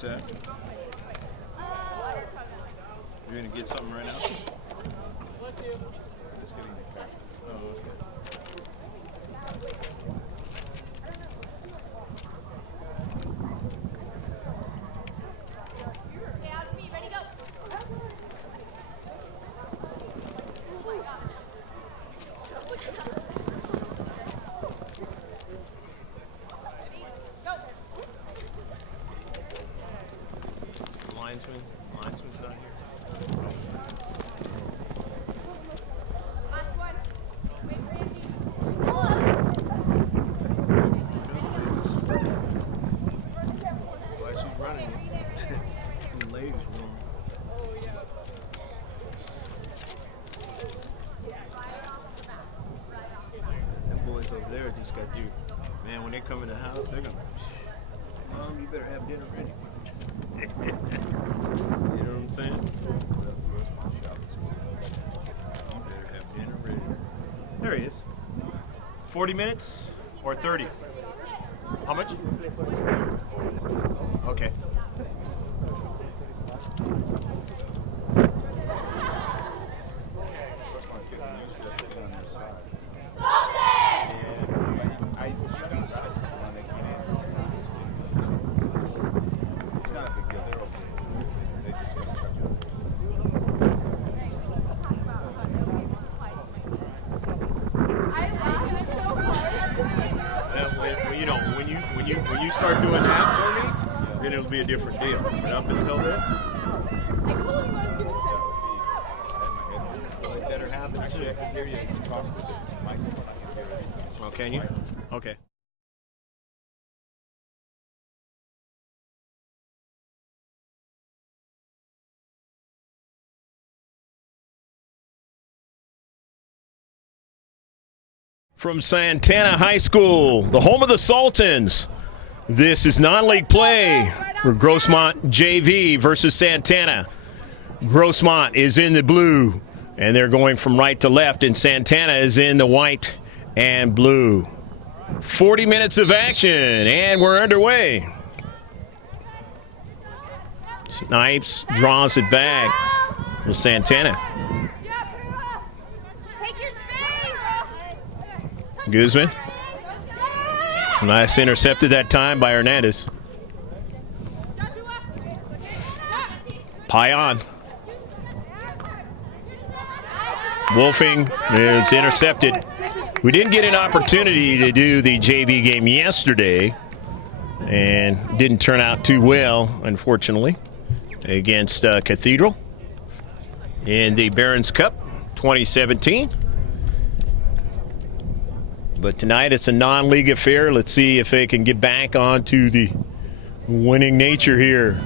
What's that? You're gonna get something right now? Just getting the car. Oh, okay. Okay, out of me. Ready, go. Oh my God. Linesman's not here. Last one. Wait for Andy. Why she's running? The legs wrong. Them boys over there just got through. Man, when they come in the house, they're gonna. Mom, you better have dinner ready. You know what I'm saying? You better have dinner ready. There he is. 40 minutes or 30? How much? Okay. When you start doing that for me, then it'll be a different deal. But up until then, it better happen soon. I can hear you talk with the microphone. Oh, can you? Okay. From Santana High School, the home of the Sultans. This is non-league play for Grossmont JV versus Santana. Grossmont is in the blue, and they're going from right to left, and Santana is in the white and blue. 40 minutes of action, and we're underway. Snipes draws it back with Santana. Guzman. Nice intercepted that time by Hernandez. Payan. Wolfing is intercepted. We didn't get an opportunity to do the JV game yesterday and didn't turn out too well, unfortunately, against Cathedral in the Barron's Cup 2017. But tonight it's a non-league affair. Let's see if they can get back onto the winning nature here.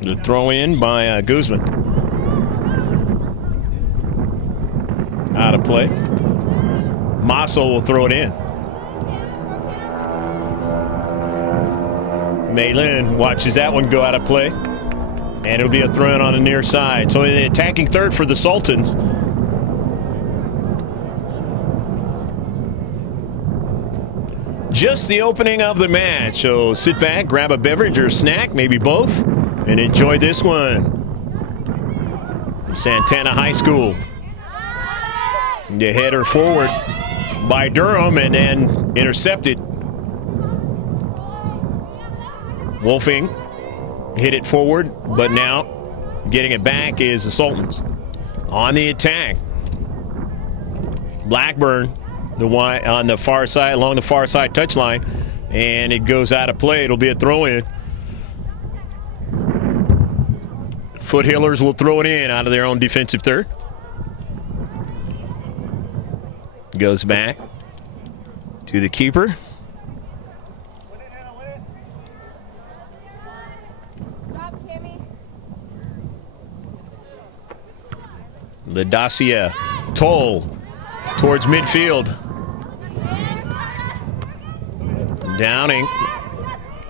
The throw in by Guzman. Out of play. Masso will throw it in. Maylin watches that one go out of play. And it'll be a throw in on the near side. So the attacking third for the Sultans. Just the opening of the match. So sit back, grab a beverage or a snack, maybe both, and enjoy this one. Santana High School. The header forward by Durham and then intercepted. Wolfing. Hit it forward, but now getting it back is the Sultans. On the attack. Blackburn, the one on the far side, along the far side touchline, and it goes out of play. It'll be a throw-in. Foothillers will throw it in out of their own defensive third. Goes back to the keeper. Ladacia, Toll towards midfield. Downing,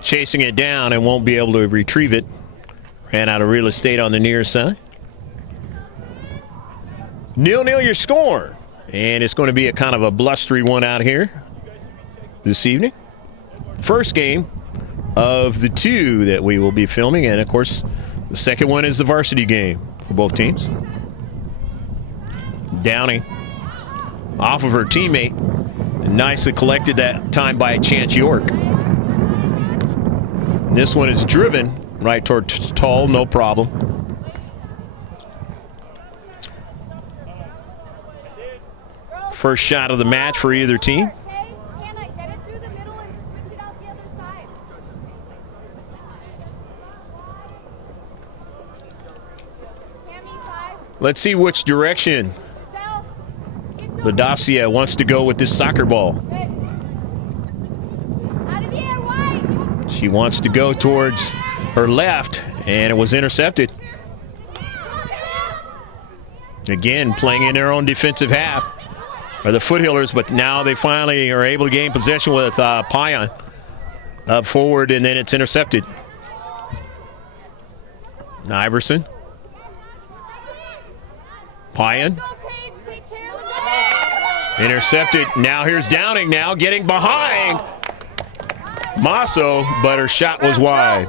chasing it down and won't be able to retrieve it. Ran out of real estate on the near side. 0-0 your score. And it's going to be a kind of a blustery one out here this evening. First game of the two that we will be filming. And, of course, the second one is the varsity game for both teams. Downing off of her teammate. Nicely collected that time by Chance York. And this one is driven right toward Tull, no problem. First shot of the match for either team. Let's see which direction LaDacia wants to go with this soccer ball. She wants to go towards her left, and it was intercepted. Again, playing in their own defensive half are the Foothillers, but now they finally are able to gain possession with Payan up forward, and then it's intercepted. Iverson. Payan. Intercepted. Now here's Downing now getting behind Masso, but her shot was wide.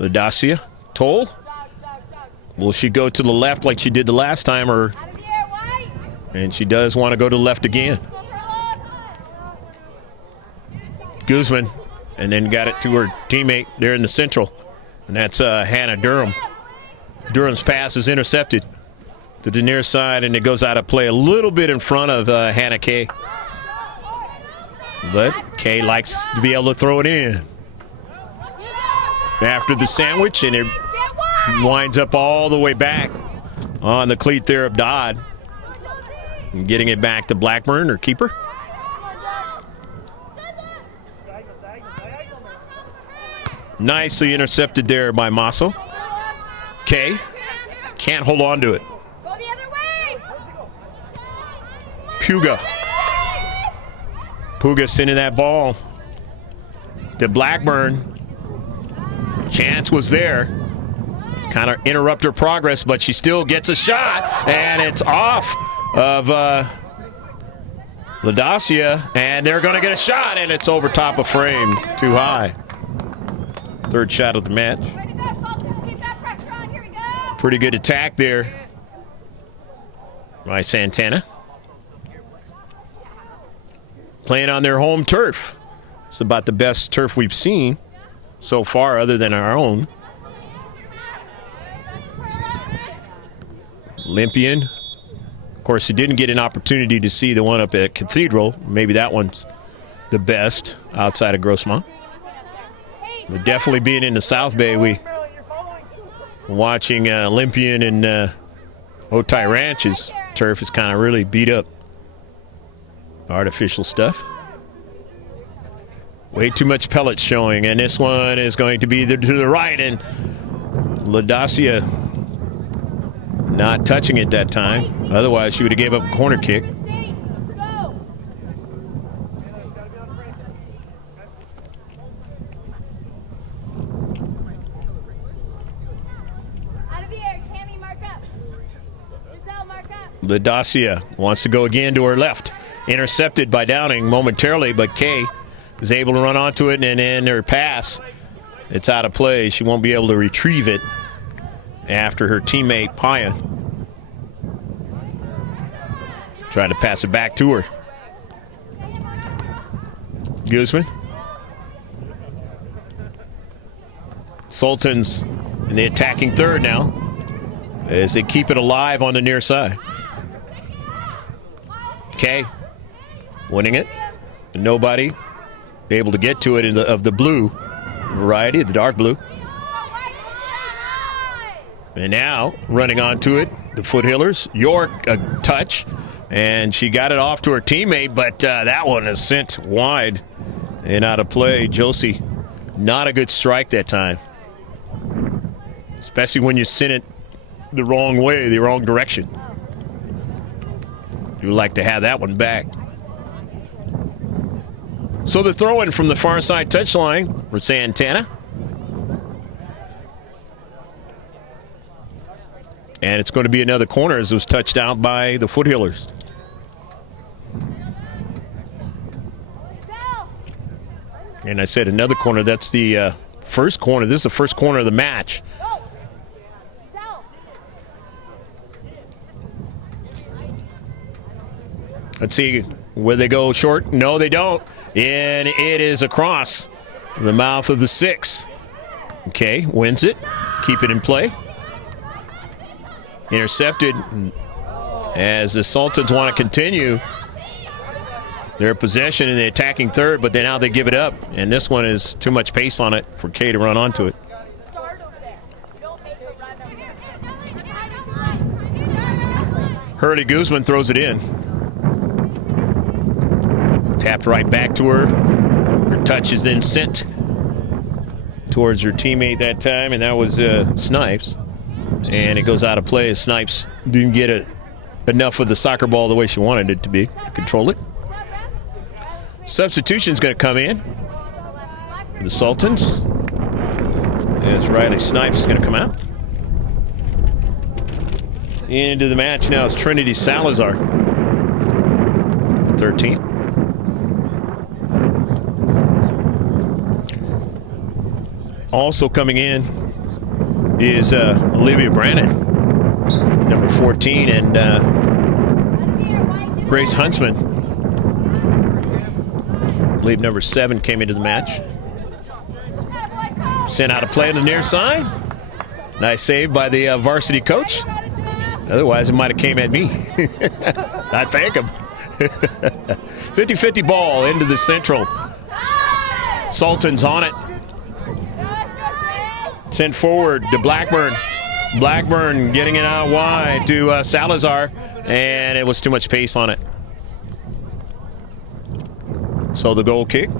LaDacia. Toll. Will she go to the left like she did the last time, or? And she does want to go to the left again. Guzman, and then got it to her teammate there in the central, and that's Hannah Durham. Durham's pass is intercepted to the near side, and it goes out of play a little bit in front of Hannah Kay. But Kay likes to be able to throw it in after the sandwich, and it winds up all the way back on the cleat there of Dodd. And getting it back to Blackburn, her keeper. Nicely intercepted there by Masso. Kay can't hold on to it. Go the other way. Puga sending that ball to Blackburn. Chance was there. Kind of interrupt her progress, but she still gets a shot, and it's off of LaDacia, and they're going to get a shot, and it's over top of frame, too high. Third shot of the match. Pretty good attack there by Santana. Playing on their home turf. It's about the best turf we've seen so far other than our own. Olympian. Of course, you didn't get an opportunity to see the one up at Cathedral. Maybe that one's the best outside of Grossmont. But definitely being in the South Bay, we watching Olympian and Otay Ranch's turf is kind of really beat up. Artificial stuff. Way too much pellets showing, and this one is going to be to the right, and LaDacia not touching it that time. Otherwise, she would have gave up a corner kick. LaDacia wants to go again to her left. Intercepted by Downing momentarily, but Kay is able to run onto it, and in her pass, it's out of play. She won't be able to retrieve it after her teammate Payan tried to pass it back to her. Guzman. Sultans in the attacking third now as they keep it alive on the near side. Kay winning it. Nobody able to get to it of the blue variety, the dark blue. And now running onto it, the Foothillers. York a touch, and she got it off to her teammate, but that one is sent wide and out of play. Josie, not a good strike that time, especially when you send it the wrong way, the wrong direction. You would like to have that one back. So the throw-in from the far side touchline for Santana. And it's going to be another corner as it was touched out by the Foothillers. And I said another corner. That's the first corner. This is the first corner of the match. Let's see where they go short. No, they don't. And it is across the mouth of the 6. Okay, wins it. Keep it in play. Intercepted as the Sultans want to continue their possession in the attacking third, but then now they give it up. And this one is too much pace on it for Kay to run onto it. Hurley Guzman throws it in. Tapped right back to her. Her touch is then sent towards her teammate that time, and that was Snipes. And it goes out of play as Snipes didn't get enough of the soccer ball the way she wanted it to be. Control it. Substitution's going to come in for the Sultans. As Riley Snipes is going to come out. Into the match now is Trinity Salazar. 13. Also coming in is Olivia Brannon, number 14, and Grace Huntsman, I believe number 7, came into the match. Sent out a play on the near side. Nice save by the varsity coach. Otherwise, it might have came at me. I thank him. 50-50 ball into the central. Sultans on it. Sent forward to Blackburn. Blackburn getting it out wide to Salazar, and it was too much pace on it. So the goal kick.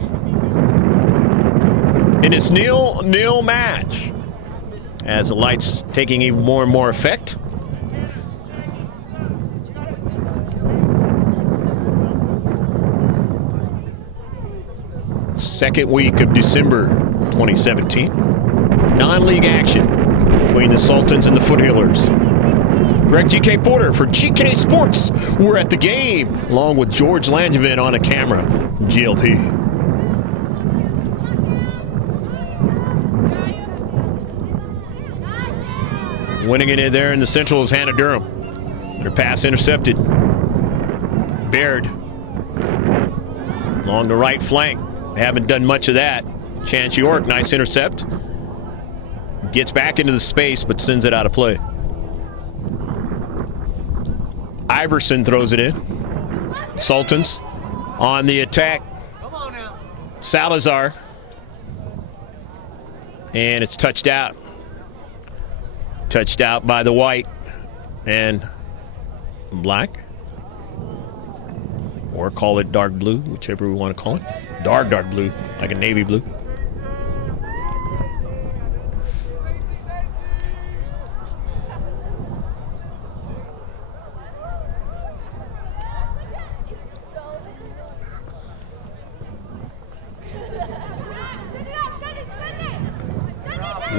And it's nil match as the lights taking even more and more effect. Second week of December 2017. Non-league action between the Sultans and the Foothillers. Greg G.K. Porter for GK Sports. We're at the game, along with George Langevin on a camera from GLP. Winning it in there in the central is Hannah Durham. Her pass intercepted. Baird along the right flank. Haven't done much of that. Chance York, nice intercept. Gets back into the space, but sends it out of play. Iverson throws it in. Sultans on the attack. Salazar. And it's touched out. Touched out by the white and black. Or call it dark blue, whichever we want to call it. Dark blue, like a navy blue.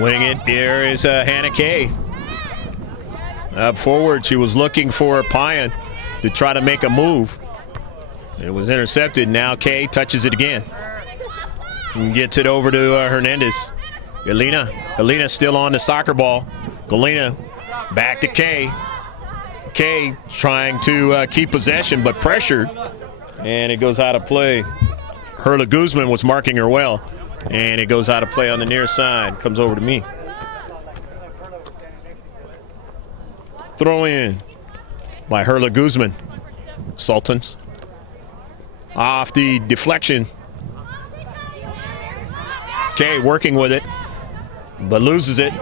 Winning it, there is Hannah Kay. Up forward, she was looking for Payan to try to make a move. It was intercepted. Now Kay touches it again. And gets it over to Hernandez. Galena still on the soccer ball. Galena back to Kay. Kay trying to keep possession, but pressured. And it goes out of play. Hurla Guzman was marking her well. And it goes out of play on the near side. Comes over to me. Throw in by Hurla Guzman. Sultans. Off the deflection. Okay, working with it. But loses it.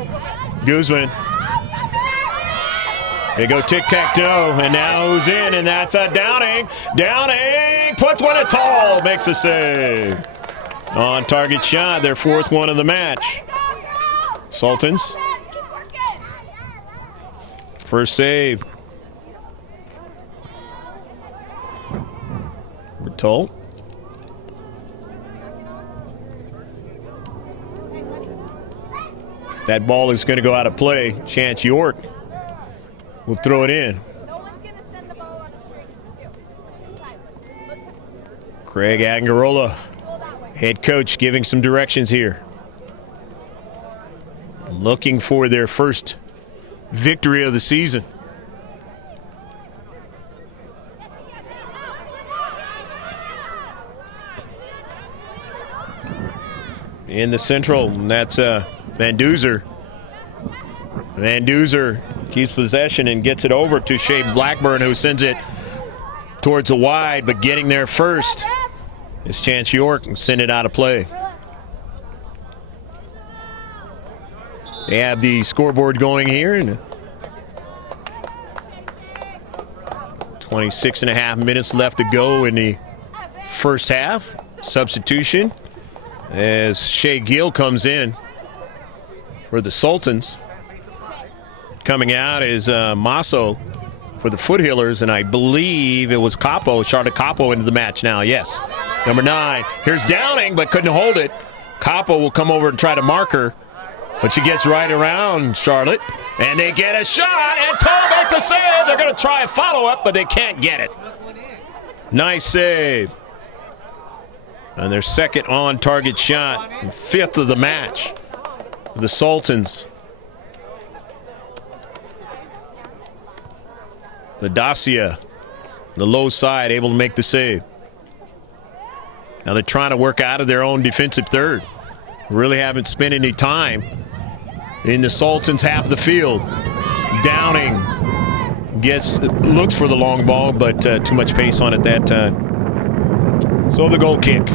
Guzman. They go tic-tac-toe, and now who's in? And that's a Downing. Downing puts one at tall, makes a save. On target shot, their 4th one of the match. Sultans. First save. Bertol. That ball is going to go out of play. Chance York will throw it in. No one's going to send the ball on a string. Craig Angarola, head coach, giving some directions here. Looking for their first victory of the season. In the central, and that's Van Duzer. Van Duzer keeps possession and gets it over to Shea Blackburn, who sends it towards the wide, but getting there first is Chance York and send it out of play. They have the scoreboard going here, and 26 and a half minutes left to go in the first half. Substitution as Shea Gill comes in for the Sultans. Coming out is Masso for the Foothillers, and I believe it was Capo, Charlotte Capo, into the match now. Yes, number 9. Here's Downing, but couldn't hold it. Capo will come over and try to mark her, but she gets right around Charlotte, and they get a shot, and Toe makes a save. They're going to try a follow-up, but they can't get it. Nice save. And their second on-target shot, and 5th of the match for the Sultans. The Dacia, the low side, able to make the save. Now they're trying to work out of their own defensive third. Really haven't spent any time in the Sultans' half of the field. Downing looks for the long ball, but too much pace on it that time. So the goal kick.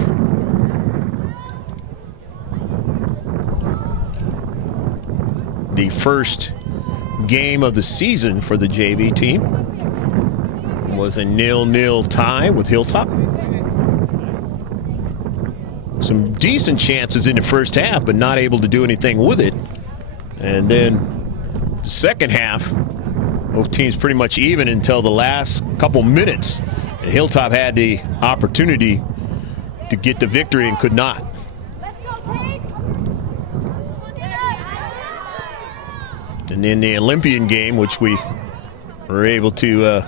The first game of the season for the JV team was a 0-0 tie with Hilltop. Some decent chances in the first half, but not able to do anything with it. And then the second half, both teams pretty much even until the last couple minutes. And Hilltop had the opportunity to get the victory and could not. And then the Olympian game, which we were able to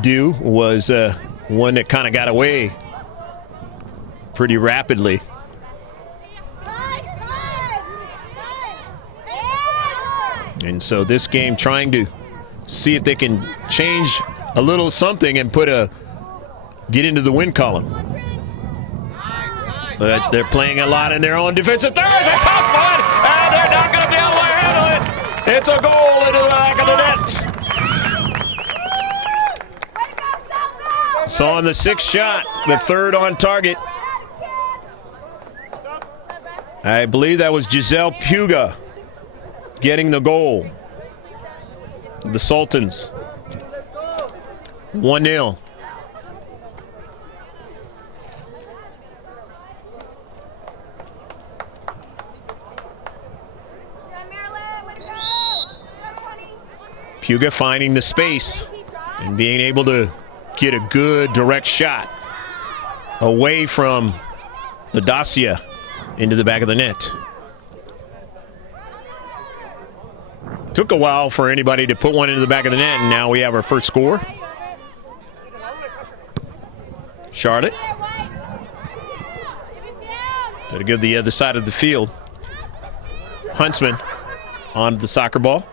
do, was one that kind of got away pretty rapidly. And so this game, trying to see if they can change a little something and get into the win column. But they're playing a lot in their own defensive third. It's a tough one, and they're not going to be able to handle it. It's a goal into the back of the net. So on the 6th shot, the third on target, I believe that was Giselle Puga getting the goal. The Sultans. 1-0. Puga finding the space and being able to get a good direct shot away from the Dacia into the back of the net. Took a while for anybody to put one into the back of the net, and now we have our first score. Charlotte. Got to go to the other side of the field. Huntsman on the soccer ball.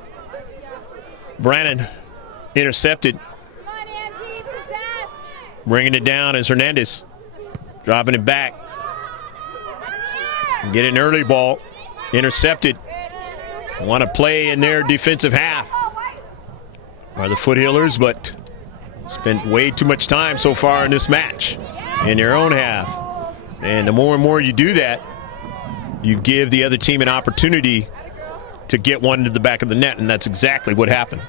Brannon intercepted. Bringing it down is Hernandez. Dropping it back. Get an early ball. Intercepted. Want to play in their defensive half are the Foothillers, but spent way too much time so far in this match in their own half. And the more and more you do that, you give the other team an opportunity to get one into the back of the net, and that's exactly what happened.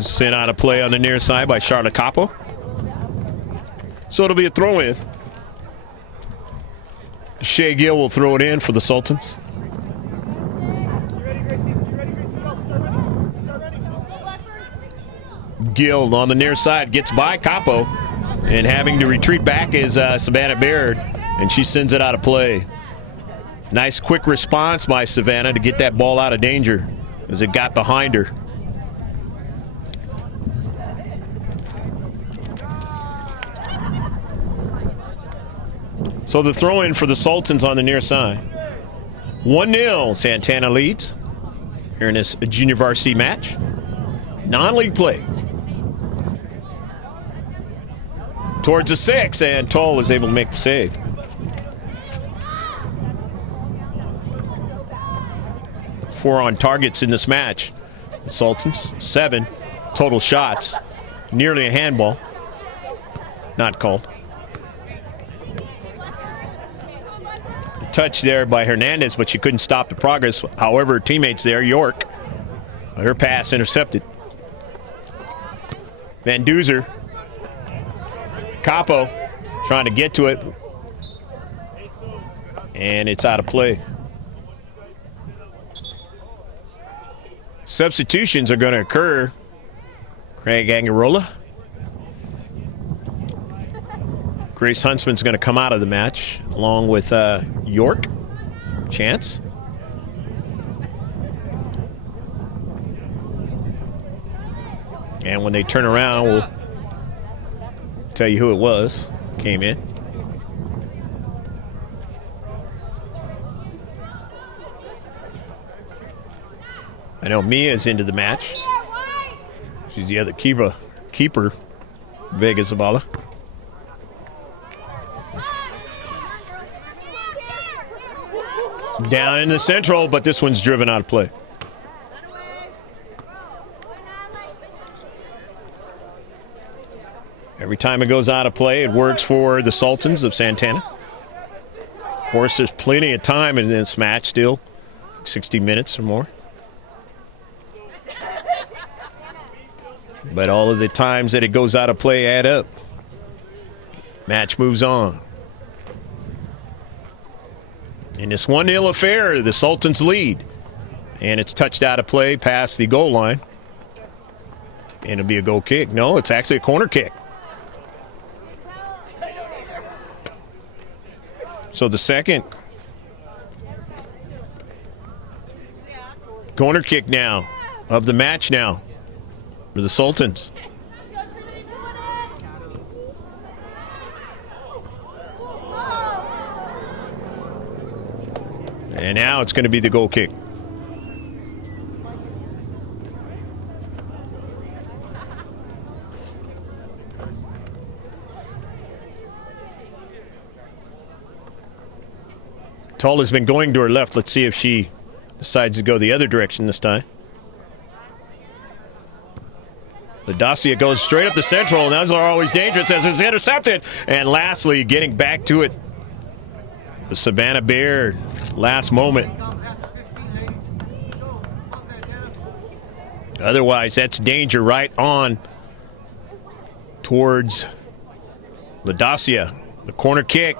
Sent out a play on the near side by Charlotte Capo. So it'll be a throw-in. Shea Gill will throw it in for the Sultans. Gill on the near side gets by Capo, and having to retreat back is Savannah Baird, and she sends it out of play. Nice quick response by Savannah to get that ball out of danger as it got behind her. So the throw-in for the Sultans on the near side. 1-0, Santana leads here in this junior varsity match. Non-league play. Towards the 6, and Toll is able to make the save. Four on targets in this match. The Sultans, 7 total shots. Nearly a handball. Not called. Touch there by Hernandez, but she couldn't stop the progress. However, her teammates there, York, her pass intercepted. Van Duzer, Capo trying to get to it, and it's out of play. Substitutions are going to occur. Craig Angarola. Grace Huntsman's going to come out of the match, along with York, Chance. And when they turn around, we'll tell you who it was. Came in. I know Mia's into the match. She's the other keeper, Vega Zavala. Down in the central, but this one's driven out of play. Every time it goes out of play, it works for the Sultans of Santana. Of course, there's plenty of time in this match still, 60 minutes or more. But all of the times that it goes out of play add up. Match moves on. In this 1-0 affair, the Sultans lead. And it's touched out of play past the goal line. And it'll be a goal kick. No, it's actually a corner kick. So the second corner kick now of the match now for the Sultans. And now it's going to be the goal kick. Tull has been going to her left. Let's see if she decides to go the other direction this time. Dacia goes straight up the central, and those are always dangerous as it's intercepted. And lastly, getting back to it, the Savannah Bear, last moment. Otherwise, that's danger right on towards Dacia. The corner kick.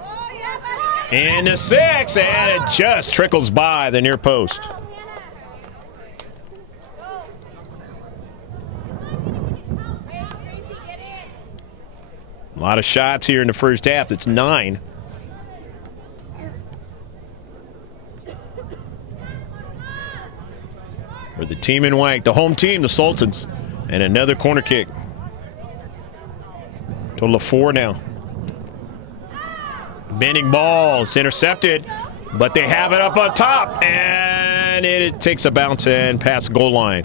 And the 6, and it just trickles by the near post. A lot of shots here in the first half. It's 9. For the team in white, the home team, the Sultans. And another corner kick. Total of 4 now. Bending balls, intercepted, but they have it up on top, and it takes a bounce and past the goal line.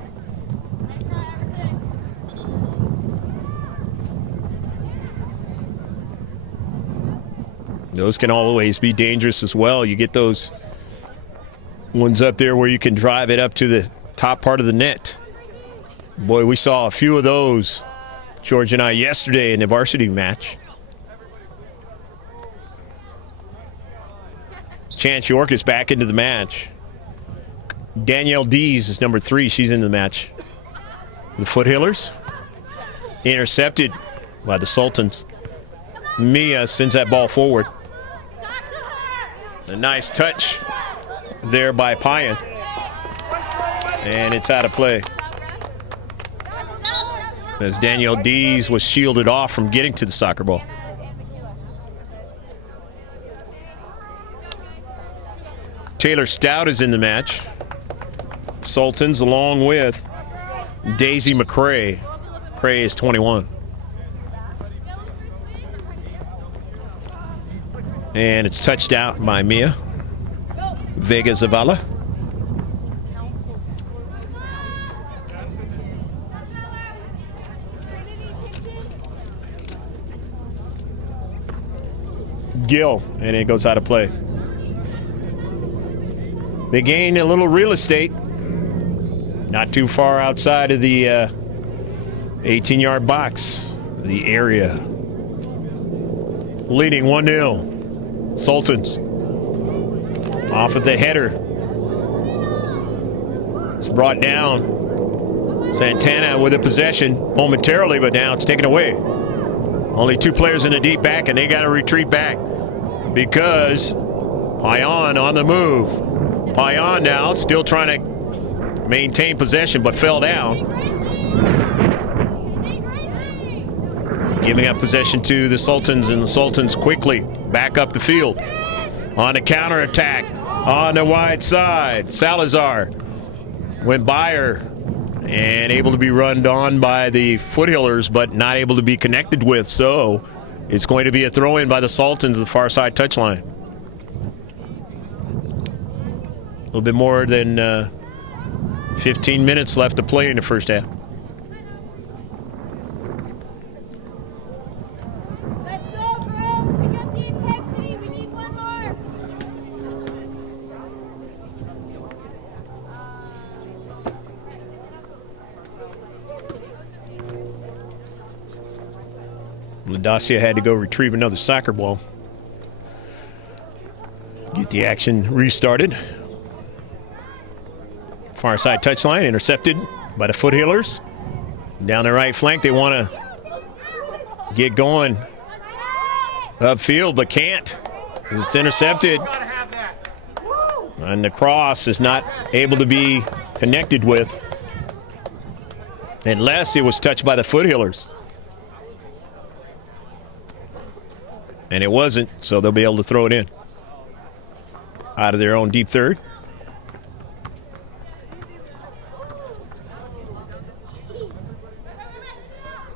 Those can always be dangerous as well. You get those ones up there where you can drive it up to the top part of the net. Boy, we saw a few of those, George and I, yesterday in the varsity match. Chance York is back into the match. Danielle Dees is number 3. She's in the match. The Foothillers. Intercepted by the Sultans. Mia sends that ball forward. A nice touch there by Payan. And it's out of play. As Danielle Dees was shielded off from getting to the soccer ball. Taylor Stout is in the match. Sultans along with Daisy McCrae. McCrae is 21. And it's touched out by Mia Vega Zavala. Gill, and it goes out of play. They gain a little real estate, not too far outside of the 18-yard box, the area. Leading 1-0. Sultans off of the header. It's brought down. Santana with a possession momentarily, but now it's taken away. Only 2 players in the deep back, and they got to retreat back because Payan on the move. Payan now still trying to maintain possession, but fell down. Giving up possession to the Sultans, and the Sultans quickly back up the field. On the counterattack on the wide side. Salazar went by her and able to be run on by the Foothillers, but not able to be connected with. So it's going to be a throw-in by the Sultans at the far side touchline. A little bit more than 15 minutes left to play in the first half. Let's go, girls. Pick up the intensity. We need one more. Ladacia had to go retrieve another soccer ball. Get the action restarted. Far side touchline, intercepted by the Foothillers. Down the right flank, they want to get going upfield, but can't. It's intercepted. And the cross is not able to be connected with, unless it was touched by the Foothillers. And it wasn't, so they'll be able to throw it in. Out of their own deep third.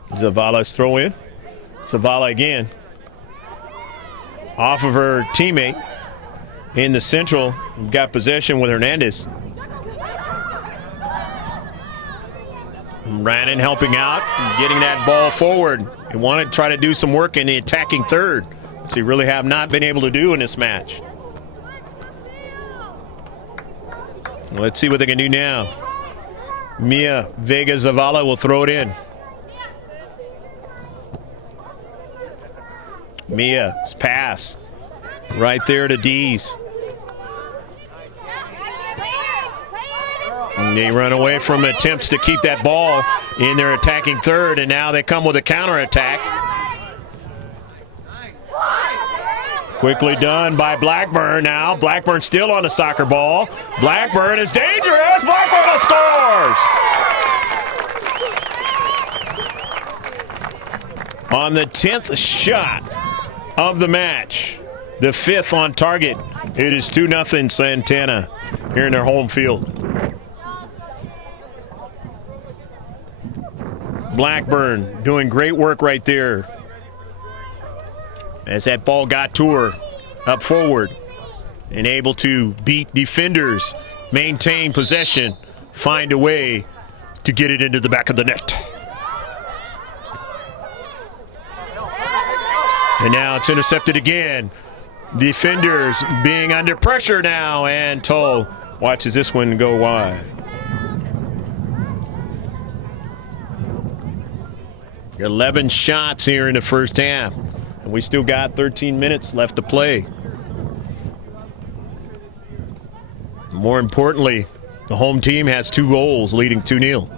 Zavala's throw in. Zavala again. Off of her teammate in the central. Got possession with Hernandez. Rannon helping out, getting that ball forward. He wanted to try to do some work in the attacking third, which they really have not been able to do in this match. Let's see what they can do now. Mia Vega Zavala will throw it in. Mia's pass right there to Dees. And they run away from attempts to keep that ball in their attacking third, and now they come with a counterattack. Quickly done by Blackburn now. Blackburn still on the soccer ball. Blackburn is dangerous. Blackburn scores! On the 10th shot of the match, the 5th on target. It is 2-0 Santana here in their home field. Blackburn doing great work right there as that ball got to her up forward and able to beat defenders, maintain possession, find a way to get it into the back of the net. And now it's intercepted again. Defenders being under pressure now, and Tull watches this one go wide. "11 shots here in the first half, and we still got 13 minutes left to play. More importantly, the home team has 2 goals, leading 2-0.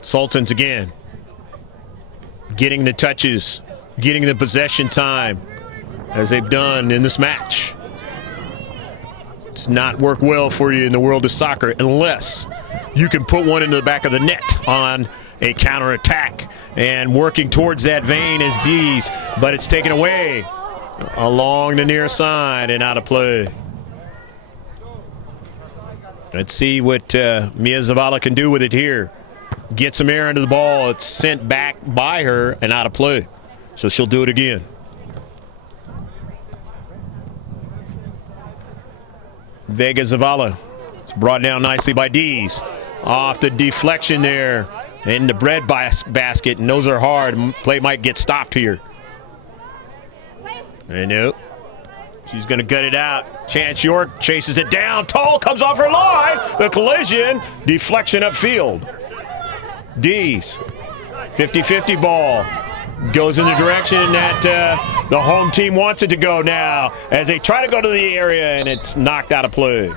Sultans again, getting the touches, getting the possession time, as they've done in this match. It's not work well for you in the world of soccer unless you can put one into the back of the net on a counterattack. And working towards that vein is Dees, but it's taken away along the near side and out of play. Let's see what Mia Zavala can do with it here. Get some air into the ball. It's sent back by her and out of play. So she'll do it again. Vega Zavala. It's brought down nicely by Dees. Off the deflection there in the bread basket. And those are hard. Play might get stopped here. And nope. She's going to gut it out. Chance York chases it down. Toll comes off her line. The collision. Deflection upfield. Dees. 50-50 ball. Goes in the direction that the home team wants it to go now as they try to go to the area, and it's knocked out of play.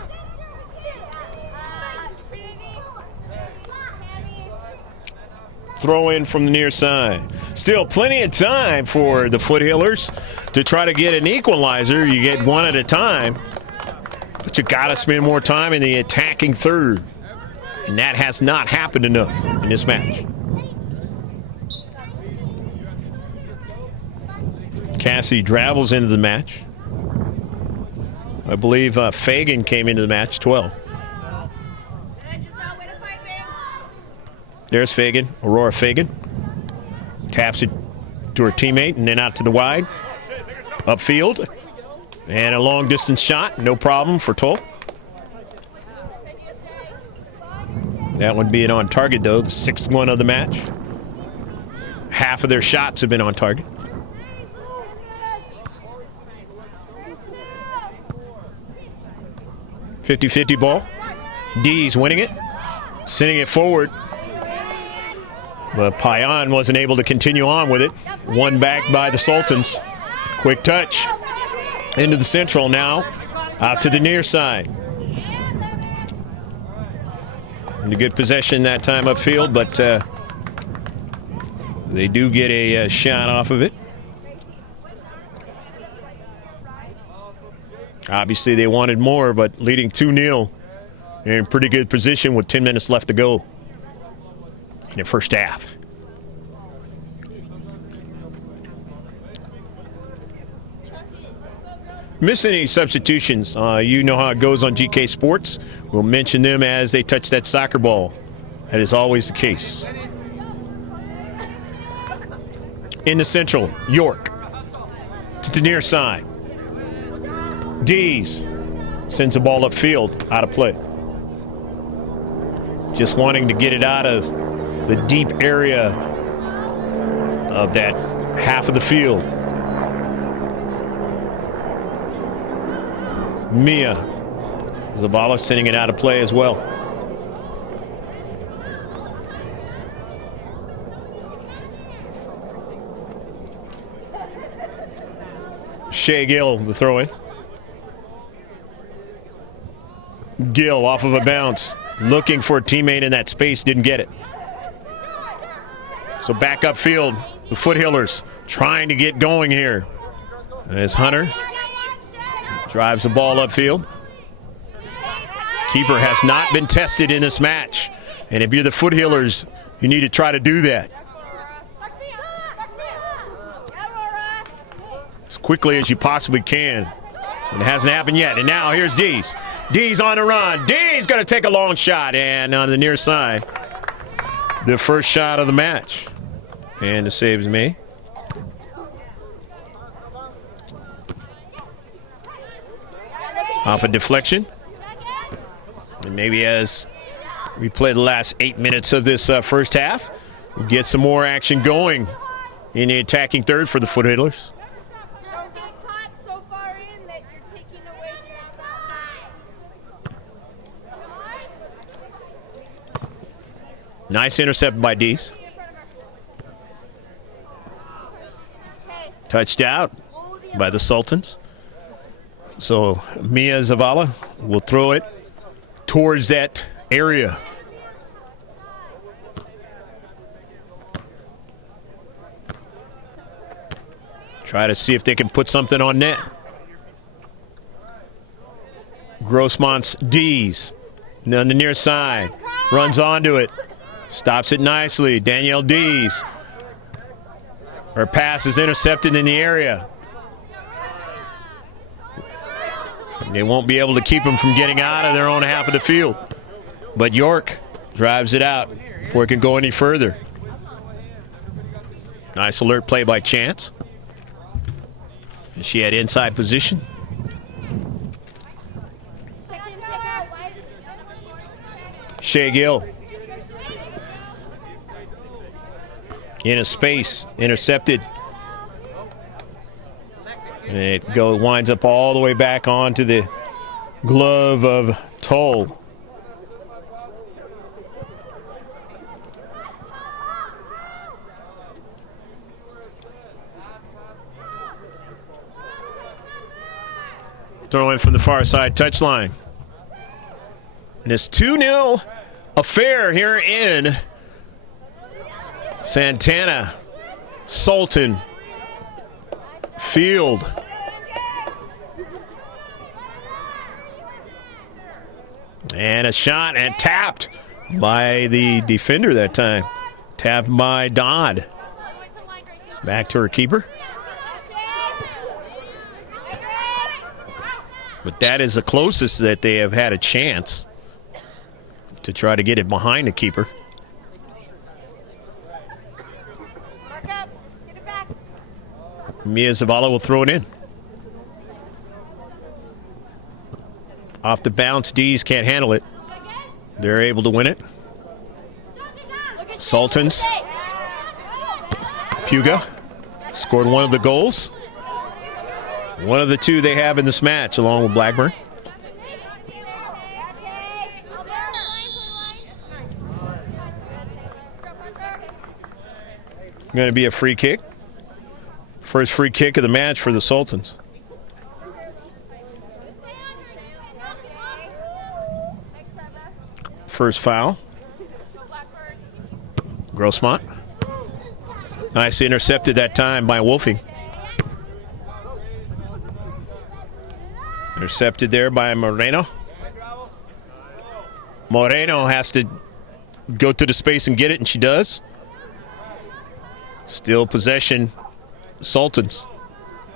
Throw in from the near side. Still plenty of time for the Foothillers to try to get an equalizer. You get one at a time, but you got to spend more time in the attacking third, and that has not happened enough in this match. Cassie Drabbles into the match. I believe Fagan came into the match, 12. There's Fagan, Aurora Fagan. Taps it to her teammate and then out to the wide. Upfield. And a long distance shot, no problem for Toll. That one being on target though, the 6th one of the match. Half of their shots have been on target. .50 ball. Dees winning it. Sending it forward. But Payan wasn't able to continue on with it. One back by the Sultans. Quick touch. Into the central now. Out to the near side. And a good possession that time upfield, but they do get a shot off of it. Obviously, they wanted more, but leading 2-0. They're in pretty good position with 10 minutes left to go in the first half. Miss any substitutions? You know how it goes on GK Sports. We'll mention them as they touch that soccer ball. That is always the case. In the central, York to the near side. Dees sends a ball upfield, out of play. Just wanting to get it out of the deep area of that half of the field. Mia Zavala sending it out of play as well. Shea Gill, the throw-in. Gill off of a bounce, looking for a teammate in that space, didn't get it. So back upfield, the Foothillers trying to get going here. As Hunter drives the ball upfield. Keeper has not been tested in this match. And if you're the Foothillers, you need to try to do that as quickly as you possibly can. And it hasn't happened yet. And now here's Dees. Dees on the run. Dees going to take a long shot. And on the near side, the first shot of the match. And the save is made. Off a deflection. And maybe as we play the last 8 minutes of this first half, we'll get some more action going in the attacking third for the Foothillers. Nice intercept by Dees. Touched out by the Sultans. So Mia Zavala will throw it towards that area. Try to see if they can put something on net. Grossmont's Dees on the near side. Runs onto it. Stops it nicely. Danielle Dees. Her pass is intercepted in the area. They won't be able to keep them from getting out of their own half of the field. But York drives it out before it can go any further. Nice alert play by Chance. And she had inside position. Shea Gill. In a space, intercepted. And it winds up all the way back onto the glove of Toll. Throw in from the far side touchline. And it's 2-0 affair here in Santana Sultan Field. And a shot and tapped by the defender that time. Tapped by Dodd. Back to her keeper. But that is the closest that they have had a chance to try to get it behind the keeper. Mia Zavala will throw it in. Off the bounce, Dees can't handle it. They're able to win it. Sultans. Puga scored one of the goals. One of the two they have in this match, along with Blackburn. Going to be a free kick. First free kick of the match for the Sultans. First foul. Grossmont. Nice intercepted that time by Wolfing. Intercepted there by Moreno. Moreno has to go to the space and get it, and she does. Still possession, Sultans.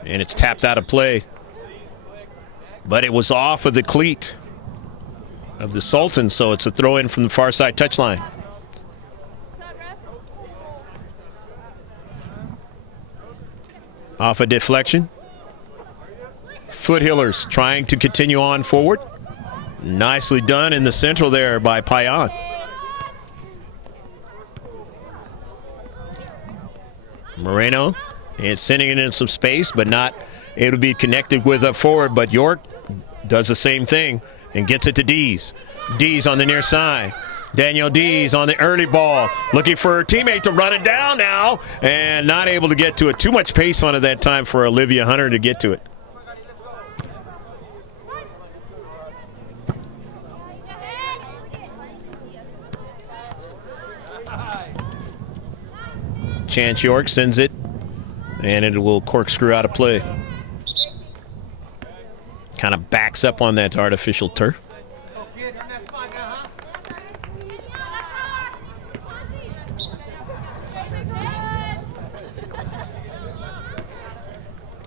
And it's tapped out of play. But it was off of the cleat of the Sultans, so it's a throw in from the far side touchline. Off a deflection. Foothillers trying to continue on forward. Nicely done in the central there by Payan. Moreno is sending it in some space, but not able to be connected with a forward. But York does the same thing and gets it to Dees. Dees on the near side. Danielle Dees on the early ball, looking for her teammate to run it down now, and not able to get to it. Too much pace on it that time for Olivia Hunter to get to it. Chance York sends it, and it will corkscrew out of play. Kind of backs up on that artificial turf.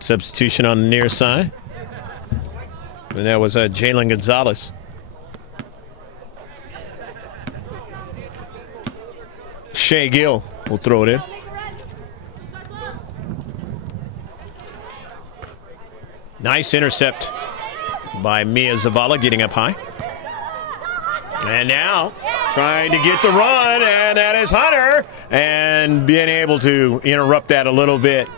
Substitution on the near side. And that was Jalen Gonzalez. Shea Gill will throw it in. Nice intercept by Mia Zavala, getting up high. And now trying to get the run, and that is Hunter, and being able to interrupt that a little bit.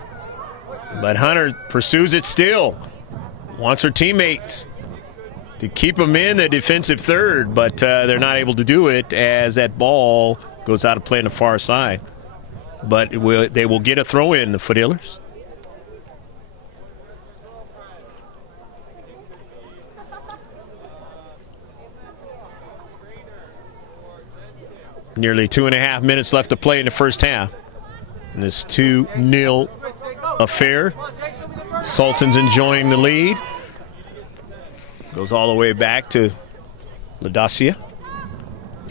But Hunter pursues it still. Wants her teammates to keep them in the defensive third, but they're not able to do it as that ball goes out of play on the far side. But they will get a throw in, the Foothillers. Nearly 2.5 minutes left to play in the first half. And this 2-0 affair. Sultans enjoying the lead. Goes all the way back to Ladacia.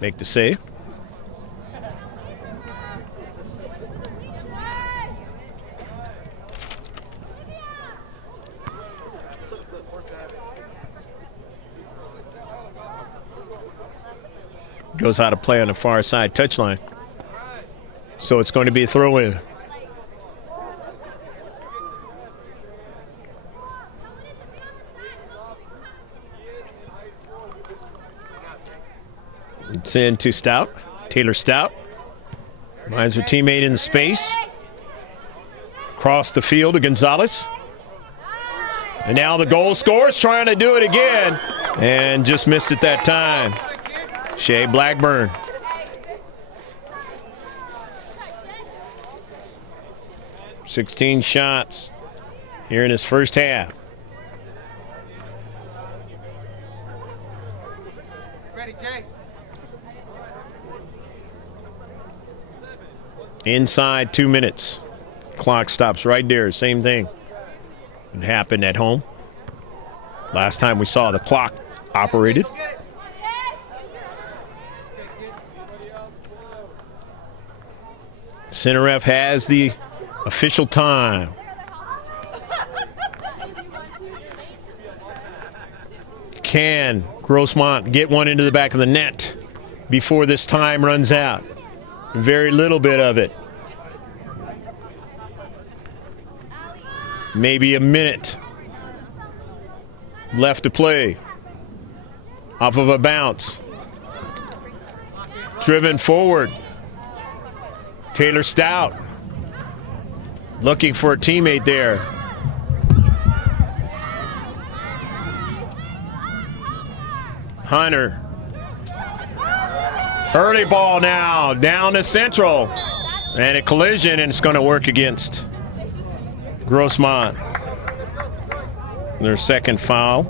Make the save. goes out of play on the far side touchline. So it's going to be a throw-in. It's in to Stout. Taylor Stout finds her teammate in the space. Across the field to Gonzalez. And now the goal scorer's trying to do it again. And just missed it that time. Shea Blackburn. "16 shots here in his first half. Ready, Jay? Inside 2 minutes. Clock stops right there. Same thing. It happened at home. Last time we saw the clock operated. Center ref has the official time. Can Grossmont get one into the back of the net before this time runs out? Very little bit of it. Maybe a minute left to play. Off of a bounce. Driven forward. Taylor Stout looking for a teammate there. Hunter. Early ball now, down to Central. And a collision, and it's going to work against Grossmont. Their second foul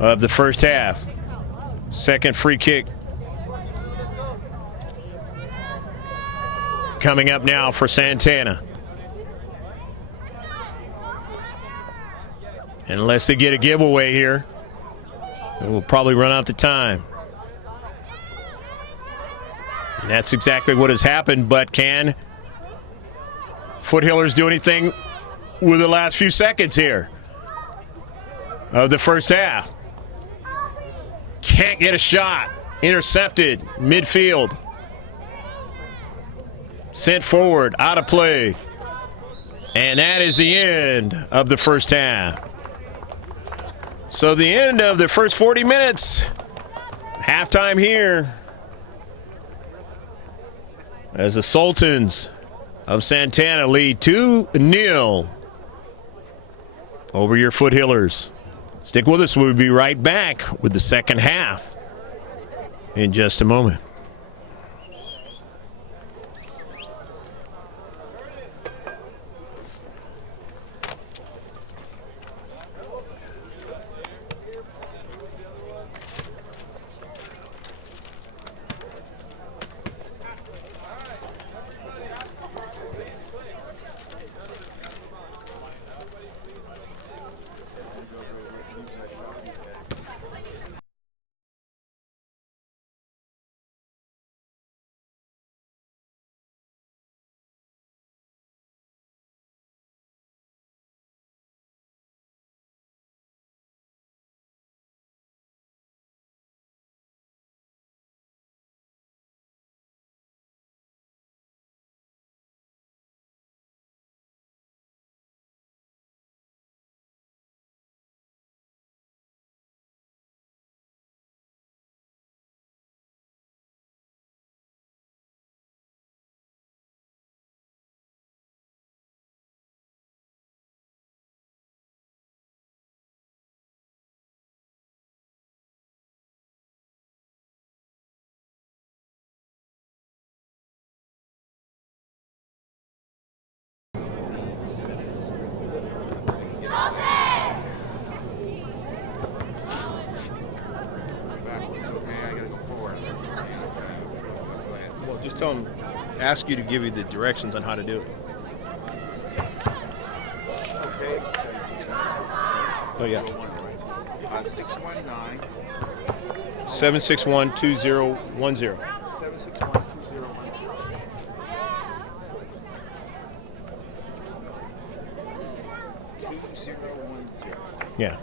of the first half. Second free kick. Coming up now for Santana. And unless they get a giveaway here, we'll probably run out the time. And that's exactly what has happened, but can Foothillers do anything with the last few seconds here of the first half? Can't get a shot. Intercepted midfield. Sent forward, out of play. And that is the end of the first half. So the end of the first 40 minutes. Halftime here. As the Sultans of Santana lead 2-0 over your Foothillers. Stick with us. We'll be right back with the second half in just a moment. Well, just tell them, ask you to give you the directions on how to do it. Okay, 761. Oh, yeah. 619. 761-2010. 761-2010. Yeah.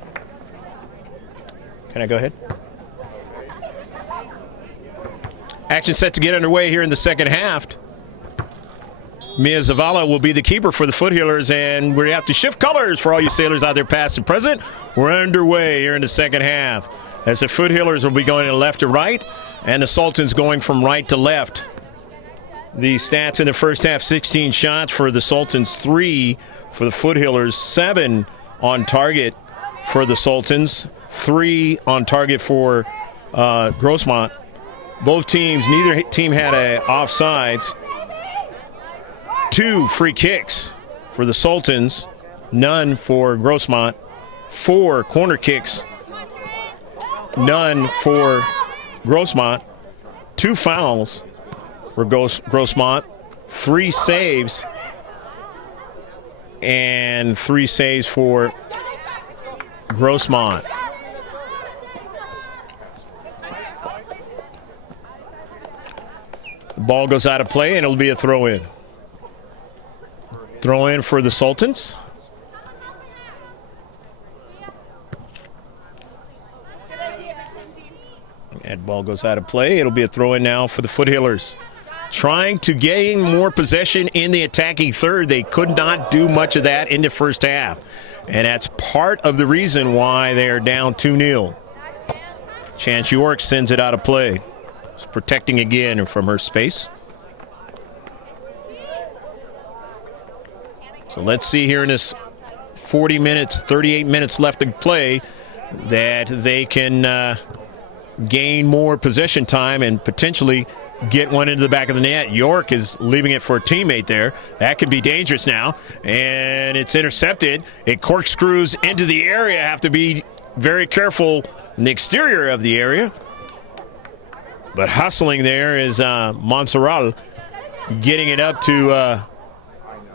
Can I go ahead? Action set to get underway here in the second half. Mia Zavala will be the keeper for the Foothillers, and we have to shift colors for all you sailors out there past and present. We're underway here in the second half as the Foothillers will be going to left to right and the Sultans going from right to left. The stats in the first half: 16 shots for the Sultans, 3 for the Foothillers, 7 on target for the Sultans, 3 on target for Grossmont. Both teams, neither team had a offsides. 2 free kicks for the Sultans, none for Grossmont. 4 corner kicks, none for Grossmont. 2 fouls for Grossmont. 3 saves, and 3 saves for Grossmont. The ball goes out of play, and it'll be a throw-in. Throw in for the Sultans. That ball goes out of play. It'll be a throw in now for the Foothillers. Trying to gain more possession in the attacking third. They could not do much of that in the first half. And that's part of the reason why they are down 2-0. Chance York sends it out of play. She's protecting again from her space. So let's see here in this 40 minutes, 38 minutes left to play, that they can gain more possession time and potentially get one into the back of the net. York is leaving it for a teammate there. That could be dangerous now. And it's intercepted. It corkscrews into the area. Have to be very careful in the exterior of the area. But hustling there is Montserrat, getting it up to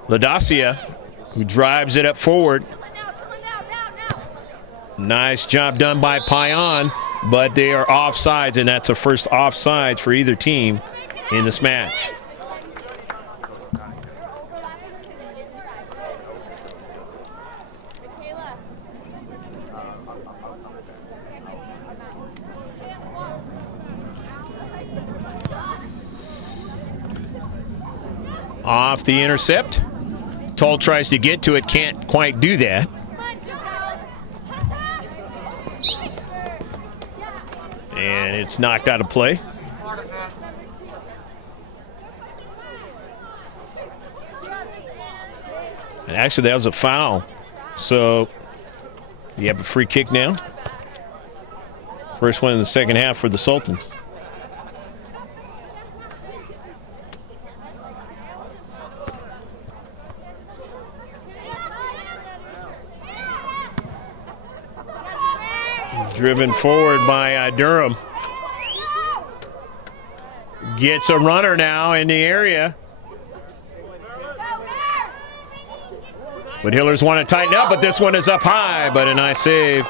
Ladacia, who drives it up forward. Nice job done by Payan, but they are offsides, and that's a first offside for either team in this match. Off the intercept. Toll tries to get to it, can't quite do that. And it's knocked out of play. And actually, that was a foul. So you have a free kick now. First one in the second half for the Sultans. Driven forward by Durham. Gets a runner now in the area. Foothillers want to tighten up, but this one is up high, but a nice save.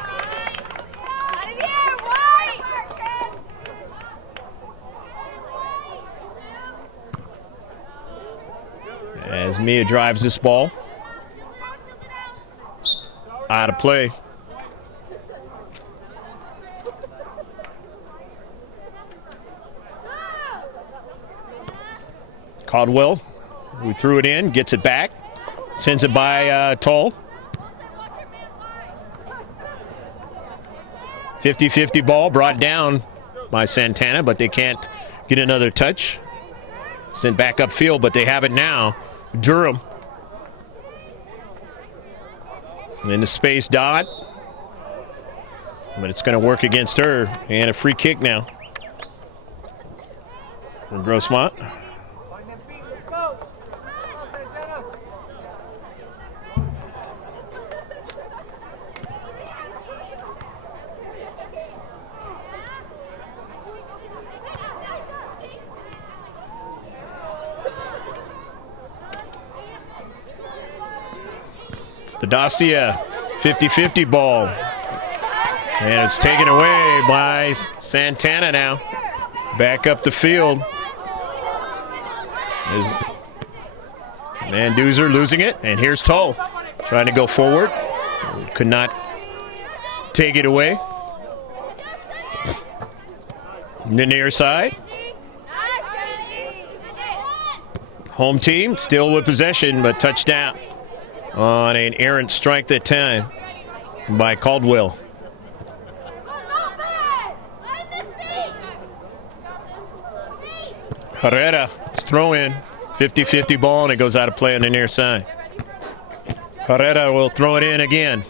As Mia drives this ball out of play. Caldwell, who threw it in, gets it back, sends it by Toll. 50-50 ball brought down by Santana, but they can't get another touch. Sent back upfield, but they have it now. Durham. In the space dot. But it's going to work against her. And a free kick now for Grossmont. The Dacia 50-50 ball. And it's taken away by Santana now. Back up the field. Manduzer losing it. And here's Toll trying to go forward. Could not take it away. In the near side. Home team still with possession, but touchdown on an errant strike that time by Caldwell. Herrera's throw in, 50-50 ball, and it goes out of play on the near side. Herrera will throw it in again.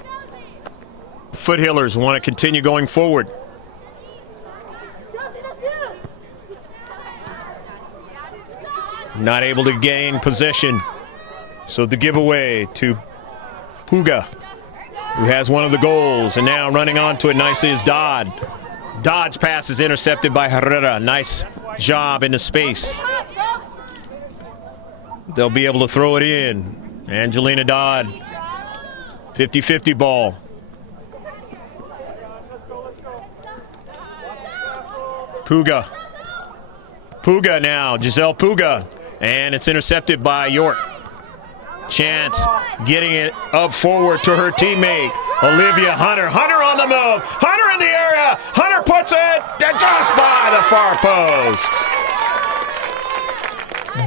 Foothillers want to continue going forward. Not able to gain possession. So the giveaway to Puga, who has one of the goals, and now running onto it nicely is Dodd. Dodd's pass is intercepted by Herrera. Nice job in the space. They'll be able to throw it in. Angelina Dodd, 50-50 ball. Puga. Puga now, Giselle Puga. And it's intercepted by York. Chance getting it up forward to her teammate, Olivia Hunter. Hunter on the move. Hunter in the area. Hunter puts it just by the far post.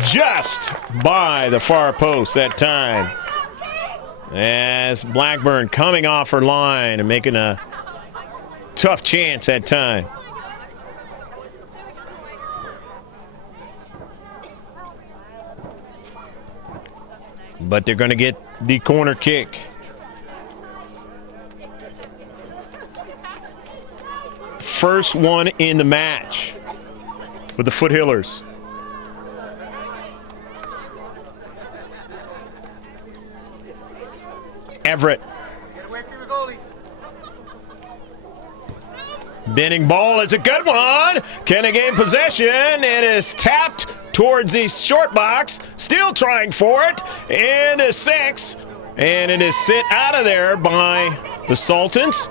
Just by the far post that time. As Blackburn coming off her line and making a tough chance that time. But they're going to get the corner kick. First one in the match for the Foothillers. Everett. Get away from your goalie. Bending ball is a good one. Can they gain possession? It is tapped towards the short box. Still trying for it. Into 6. And it is sent out of there by the Sultans.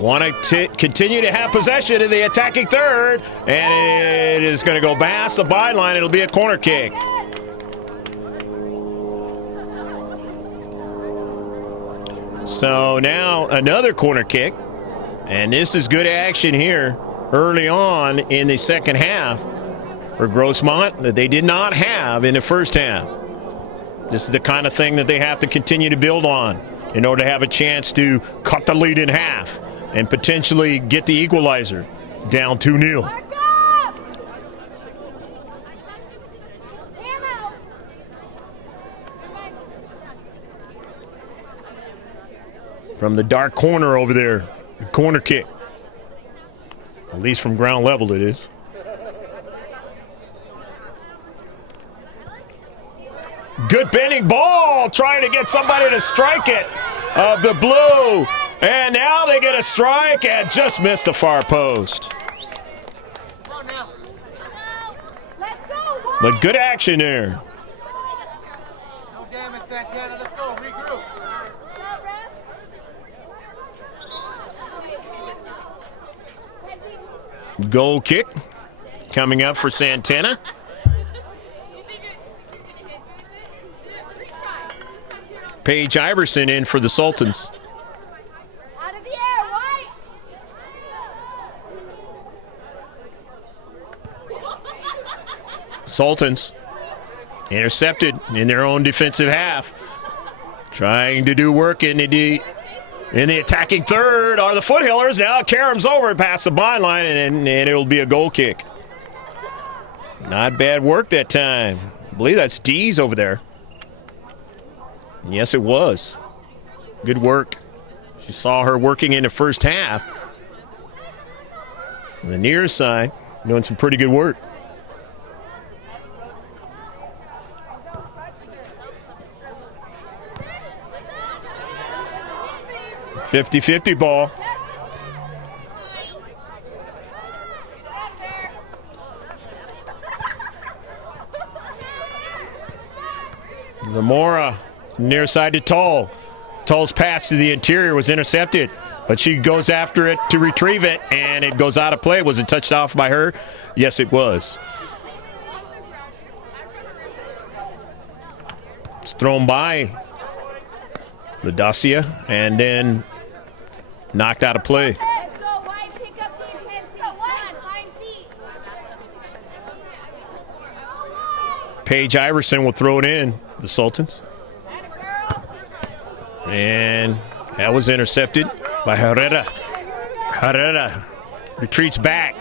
Want to continue to have possession in the attacking third. And it is going to go past the byline. It'll be a corner kick. So now another corner kick. And this is good action here early on in the second half for Grossmont that they did not have in the first half. This is the kind of thing that they have to continue to build on in order to have a chance to cut the lead in half and potentially get the equalizer down 2-0. From the dark corner over there. Corner kick. At least from ground level it is. Good bending ball. Trying to get somebody to strike it. Of the blue. And now they get a strike and just missed the far post. But good action there. No damage, Santana. Let's go. Regroup. Goal kick coming up for Santana. Paige Iverson in for the Sultans. Out of the air, right? Sultans intercepted in their own defensive half. Trying to do work in the attacking third are the Foothillers. Now Karam's over past the byline, and it'll be a goal kick. Not bad work that time. I believe that's Dee's over there. Yes, it was. Good work. She saw her working in the first half. On the near side, doing some pretty good work. .50-50 ball. Zamora near side to Tull. Tull's pass to the interior was intercepted, but she goes after it to retrieve it, and it goes out of play. Was it touched off by her? Yes, it was. It's thrown by Ladacia, and then knocked out of play. Paige Iverson will throw it in, the Sultans. And that was intercepted by Herrera. Herrera retreats back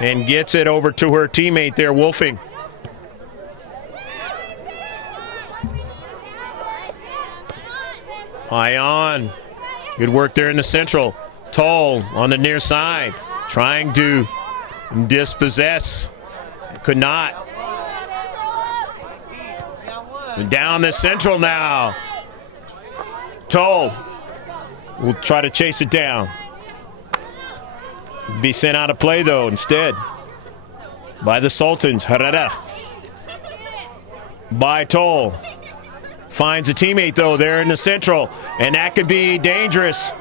and gets it over to her teammate there, Wolfing. Ion, good work there in the central. Toll on the near side, trying to dispossess. Could not. Down the central now. Toll will try to chase it down. Be sent out of play, though, instead. By the Sultans. Herrera. By Toll. Finds a teammate, though, there in the central. And that could be dangerous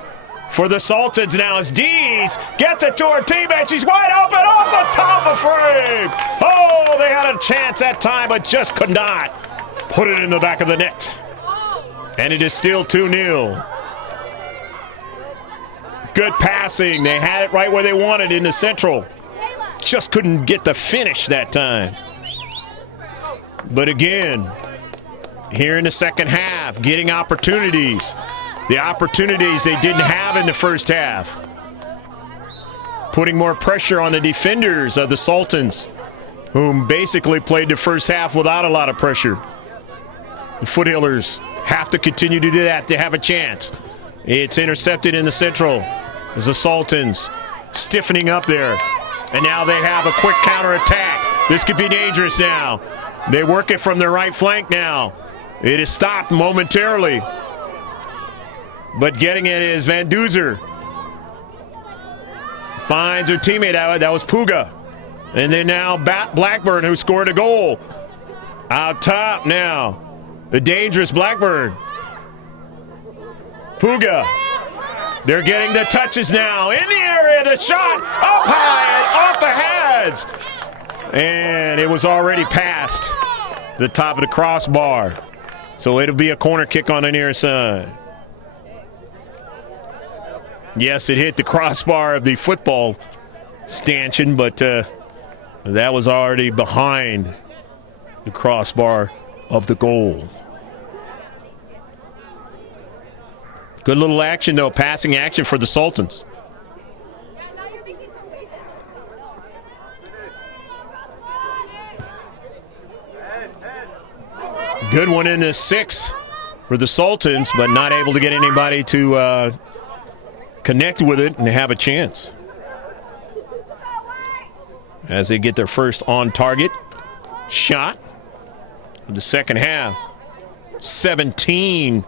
for the Sultans now as Dees gets it to her teammate. She's wide open off the top of frame. Oh, they had a chance that time, but just could not put it in the back of the net. And it is still 2-0. Good passing. They had it right where they wanted in the central. Just couldn't get the finish that time. But again, here in the second half, getting opportunities. The opportunities they didn't have in the first half. Putting more pressure on the defenders of the Sultans, whom basically played the first half without a lot of pressure. The Foothillers have to continue to do that to have a chance. It's intercepted in the central as the Sultans stiffening up there. And now they have a quick counterattack. This could be dangerous now. They work it from their right flank now. It is stopped momentarily. But getting it is Van Duzer. Finds her teammate out. That was Puga. And then now Blackburn, who scored a goal. Out top now. The dangerous Blackburn. Puga. They're getting the touches now. In the area, the shot up high and off the heads. And it was already past the top of the crossbar. So it'll be a corner kick on the near side. Yes, it hit the crossbar of the football stanchion, but that was already behind the crossbar of the goal. Good little action, though, passing action for the Sultans. Good one in the 6 for the Sultans, but not able to get anybody to connect with it and have a chance. As they get their first on-target shot of the second half. 17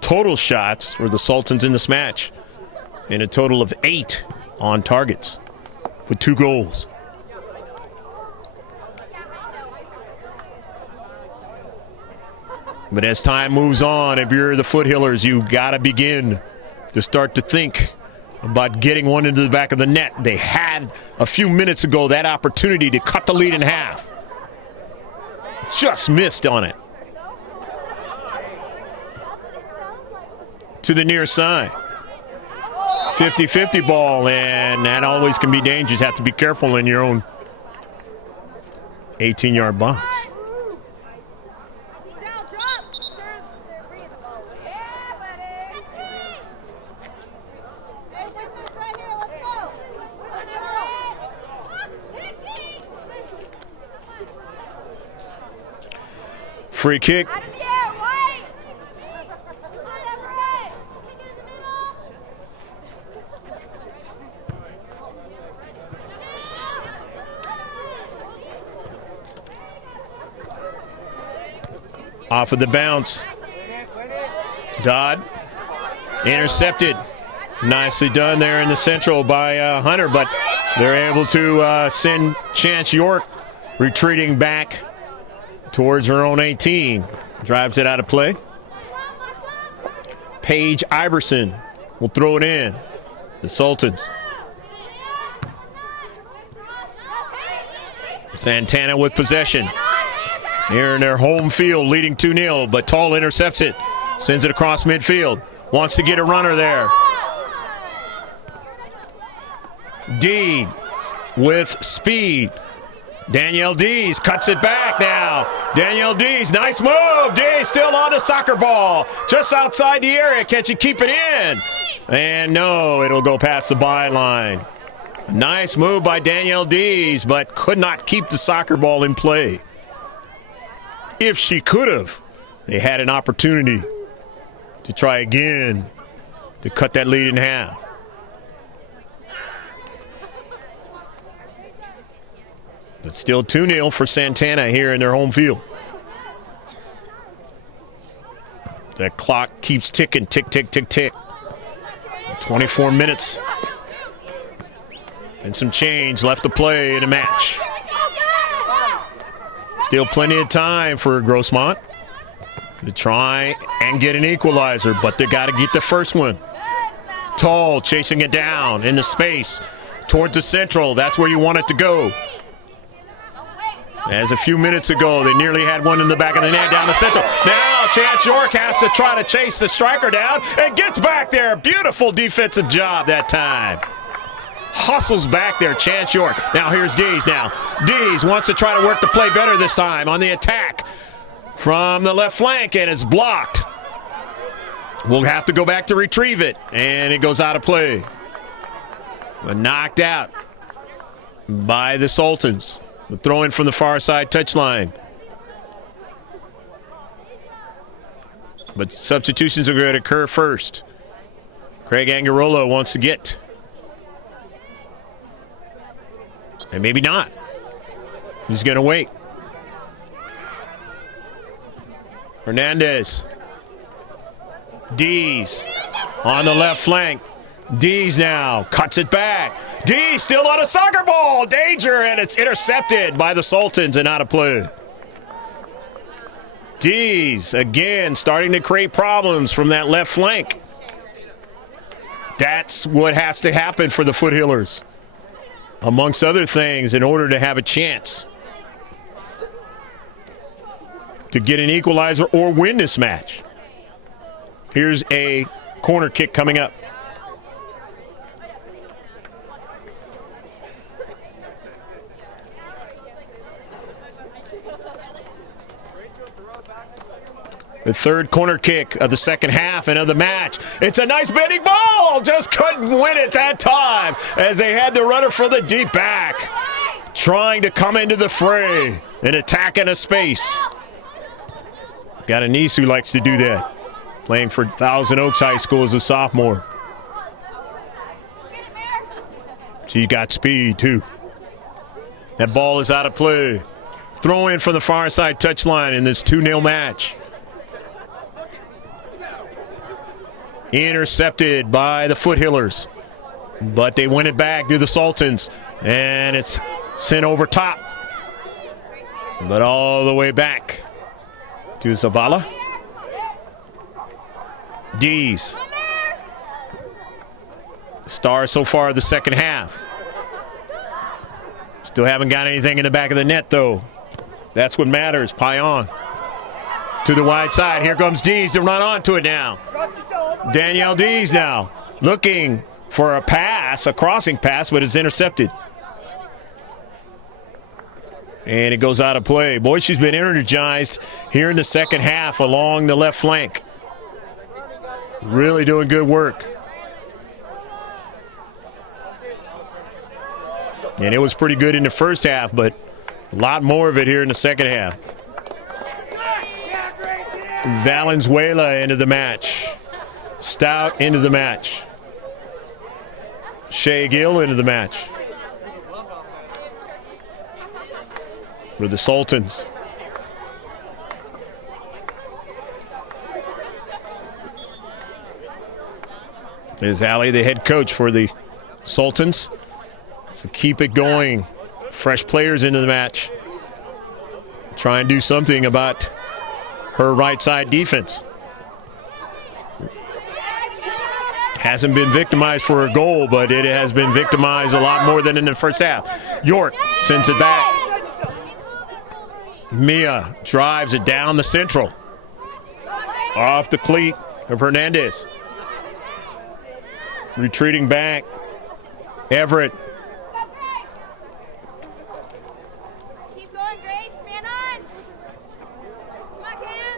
total shots for the Sultans in this match, and a total of 8 on targets with 2 goals. But as time moves on, if you're the Foothillers, you got to begin to start to think about getting one into the back of the net. They had a few minutes ago that opportunity to cut the lead in half. Just missed on it. To the near side. 50-50 ball, and that always can be dangerous. Have to be careful in your own 18-yard box. Free kick. Off of the bounce. Dodd intercepted. Nicely done there in the central by Hunter, but they're able to send Chance York retreating back towards her own 18. Drives it out of play. Paige Iverson will throw it in. The Sultans. Santana with possession. Here in their home field, leading 2-0, but Tall intercepts it. Sends it across midfield. Wants to get a runner there. Deed with speed. Danielle Dees cuts it back now. Danielle Dees, nice move. Dees still on the soccer ball. Just outside the area. Can she keep it in? And no, it'll go past the byline. Nice move by Danielle Dees, but could not keep the soccer ball in play. If she could have, they had an opportunity to try again to cut that lead in half. But still 2-0 for Santana here in their home field. That clock keeps ticking, tick, tick, tick, tick. 24 minutes and some change left to play in a match. Still plenty of time for Grossmont to try and get an equalizer, but they got to get the first one. Tall chasing it down in the space towards the central. That's where you want it to go. As a few minutes ago, they nearly had one in the back of the net down the central. Now Chance York has to try to chase the striker down and gets back there. Beautiful defensive job that time. Hustles back there, Chance York. Now here's Dees now. Dees wants to try to work the play better this time on the attack from the left flank, and it's blocked. We'll have to go back to retrieve it, and it goes out of play. But knocked out by the Sultans. The throw in from the far side touchline. But substitutions are going to occur first. Craig Angarola wants to get. And maybe not. He's going to wait. Hernandez. Dees on the left flank. Dees now cuts it back. Dees still on a soccer ball. Danger, and it's intercepted by the Sultans and out of play. Dees again starting to create problems from that left flank. That's what has to happen for the Foothillers, amongst other things, in order to have a chance to get an equalizer or win this match. Here's a corner kick coming up. The third corner kick of the second half and of the match. It's a nice bending ball. Just couldn't win it that time as they had the runner for the deep back, trying to come into the fray and attack in a space. Got a niece who likes to do that, playing for Thousand Oaks High School as a sophomore. She got speed too. That ball is out of play. Throw in from the far side touchline in this 2-0 match. Intercepted by the Foothillers, but they win it back to the Sultans, and it's sent over top, but all the way back to Zavala. Dees. Star so far of the second half. Still haven't got anything in the back of the net, though. That's what matters. Payan to the wide side. Here comes Dees to run onto it now. Danielle Dees now looking for a pass, a crossing pass, but it's intercepted. And it goes out of play. Boy, she's been energized here in the second half along the left flank. Really doing good work. And it was pretty good in the first half, but a lot more of it here in the second half. Valenzuela into the match. Stout into the match. Shea Gill into the match for the Sultans. Is Ali the head coach for the Sultans? So keep it going. Fresh players into the match. Try and do something about her right side defense. Hasn't been victimized for a goal, but it has been victimized a lot more than in the first half. York sends it back. Mia drives it down the central. Off the cleat of Hernandez. Retreating back. Everett.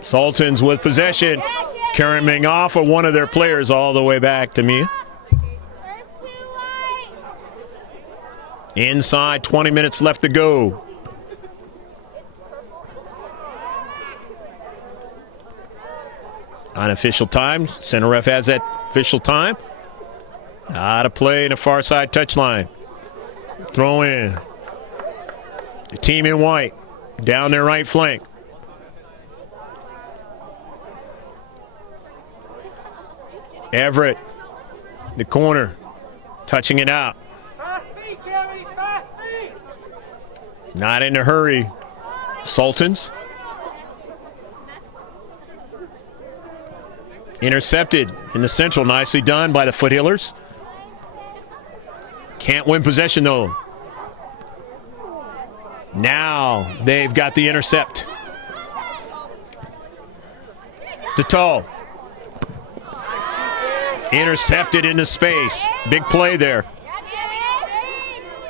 Sultans with possession, carrying off of one of their players all the way back to Mia. Inside, 20 minutes left to go. Unofficial time. Center ref has that official time. Out of play in the far side touchline. Throw in. The team in white down their right flank. Everett, the corner, touching it out. Not in a hurry. Sultans. Intercepted in the central. Nicely done by the Foothillers. Can't win possession, though. Now they've got the intercept. To Tull. Intercepted into space. Big play there.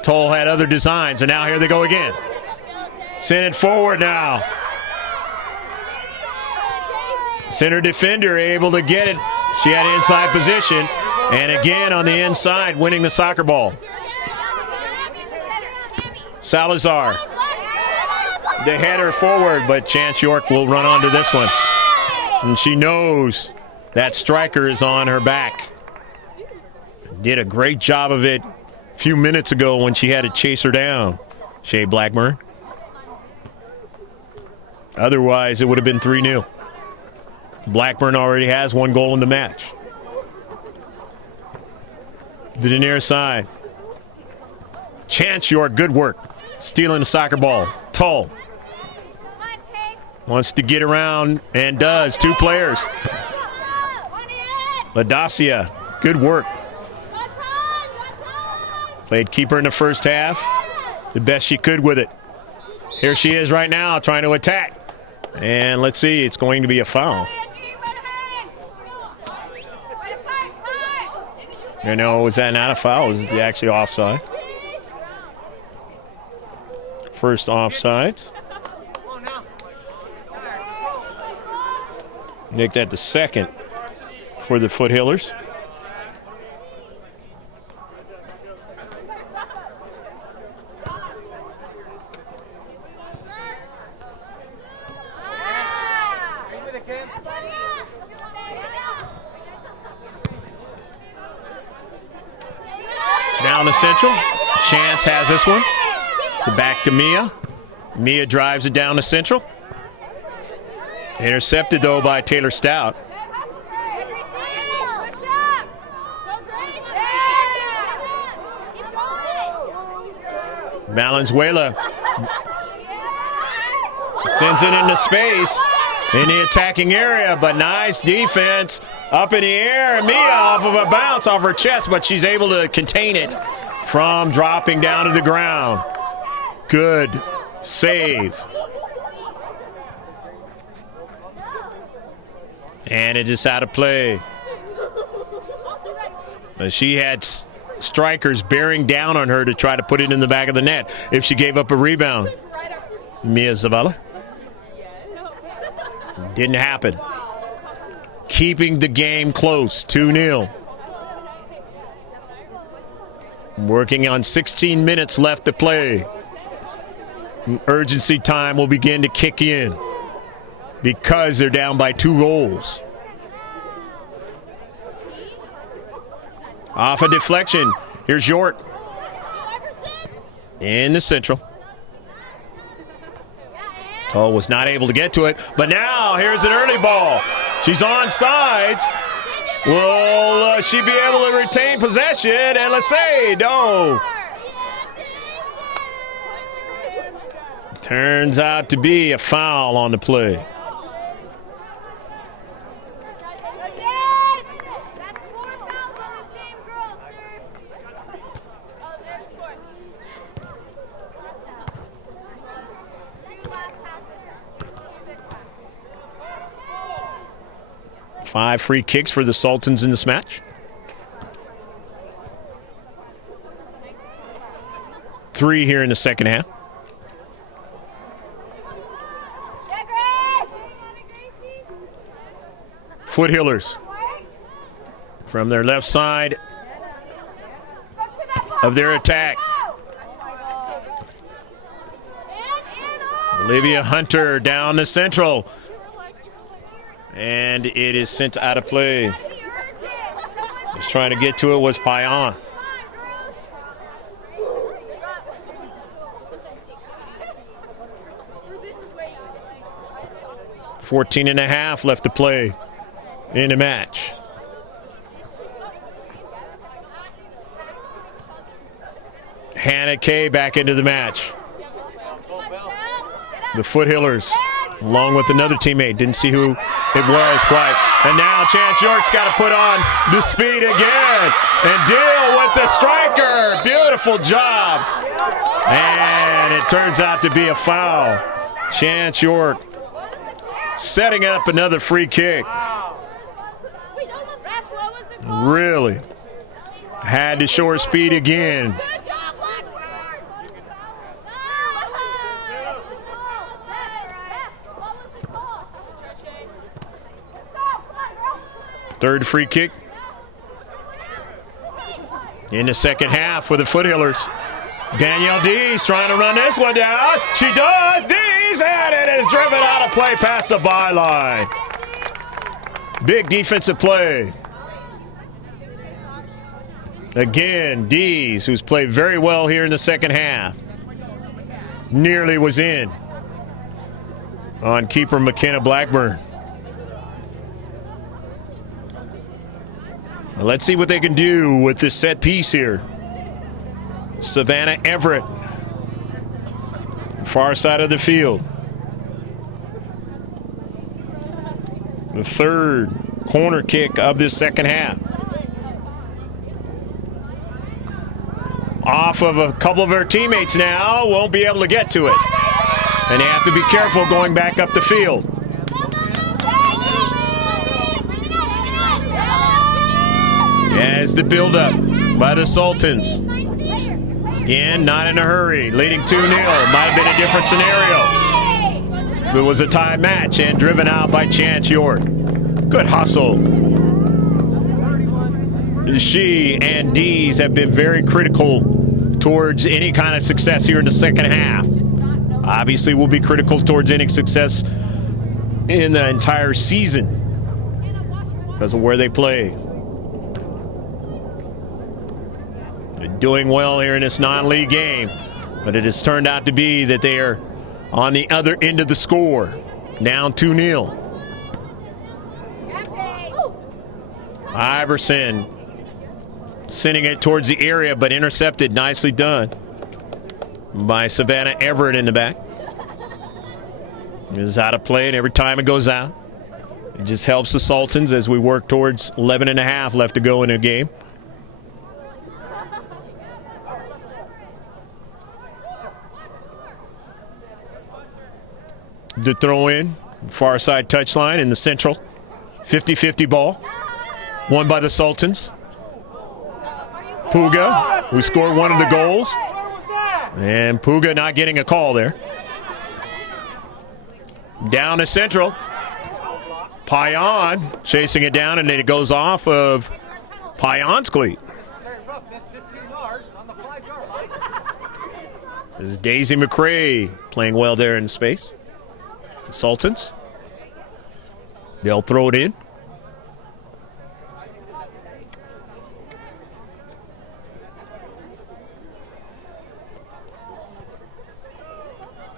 Tull had other designs, and now here they go again. Send it forward now. Center defender able to get it. She had inside position, and again on the inside, winning the soccer ball. Salazar. They head her forward, but Chance York will run onto this one. And she knows that striker is on her back. Did a great job of it a few minutes ago when she had to chase her down, Shea Blackburn. Otherwise, it would have been 3-0. Blackburn already has one goal in the match. To the near side. Chance York, good work. Stealing the soccer ball. Tull. Wants to get around and does. Two players. Ladacia, good work. Played keeper in the first half. The best she could with it. Here she is right now trying to attack. And let's see, it's going to be a foul. You know, was that not a foul? Was it actually offside? First offside. Make that the second for the Foothillers. Down the central. Chance has this one. So back to Mia. Mia drives it down the central. Intercepted, though, by Taylor Stout. Valenzuela sends it into space in the attacking area, but nice defense up in the air. Mia off of a bounce off her chest, but she's able to contain it from dropping down to the ground. Good save. And it is out of play. She had strikers bearing down on her to try to put it in the back of the net if she gave up a rebound. Mia Zavala. Didn't happen. Keeping the game close, 2-0. Working on 16 minutes left to play. Urgency time will begin to kick in because they're down by 2 goals. Off a deflection. Here's York. In the central. Tull was not able to get to it, but now here's an early ball. She's on sides. Will she be able to retain possession? And let's say no. Turns out to be a foul on the play. Five free kicks for the Sultans in this match. 3 here in the second half. Foothillers from their left side of their attack. Olivia Hunter down the central. And it is sent out of play. Just trying to get to it was Payan. $14.5 left to play in the match. Hannah Kay back into the match. The Foothillers, along with another teammate. Didn't see who it was quite. And now Chance York's got to put on the speed again and deal with the striker. Beautiful job. And it turns out to be a foul. Chance York setting up another free kick. Really had to show her speed again. Third free kick in the second half for the Foothillers. Danielle Dees trying to run this one down. She does. Dees, and it is driven out of play past the byline. Big defensive play. Again, Dees, who's played very well here in the second half, nearly was in on keeper McKenna Blackburn. Let's see what they can do with this set piece here. Savannah Everett, far side of the field. The third corner kick of this second half. Off of a couple of her teammates now, won't be able to get to it. And they have to be careful going back up the field. As the build-up by the Sultans. Again, not in a hurry, leading 2-0. Might have been a different scenario. It was a tie match and driven out by Chance York. Good hustle. She and Dees have been very critical towards any kind of success here in the second half. Obviously, will be critical towards any success in the entire season because of where they play. Doing well here in this non-league game, but it has turned out to be that they are on the other end of the score, down 2-0. Iverson sending it towards the area, but intercepted. Nicely done by Savannah Everett in the back. It is out of play, and every time it goes out, it just helps the Sultans as we work towards 11.5 left to go in the game. The throw in, far side touchline in the central. 50-50 ball. Won by the Sultans. Puga, who scored one of the goals. And Puga not getting a call there. Down to central. Payan chasing it down, and then it goes off of Payan's cleat. This is Daisy McCrae playing well there in space. The Sultans. They'll throw it in.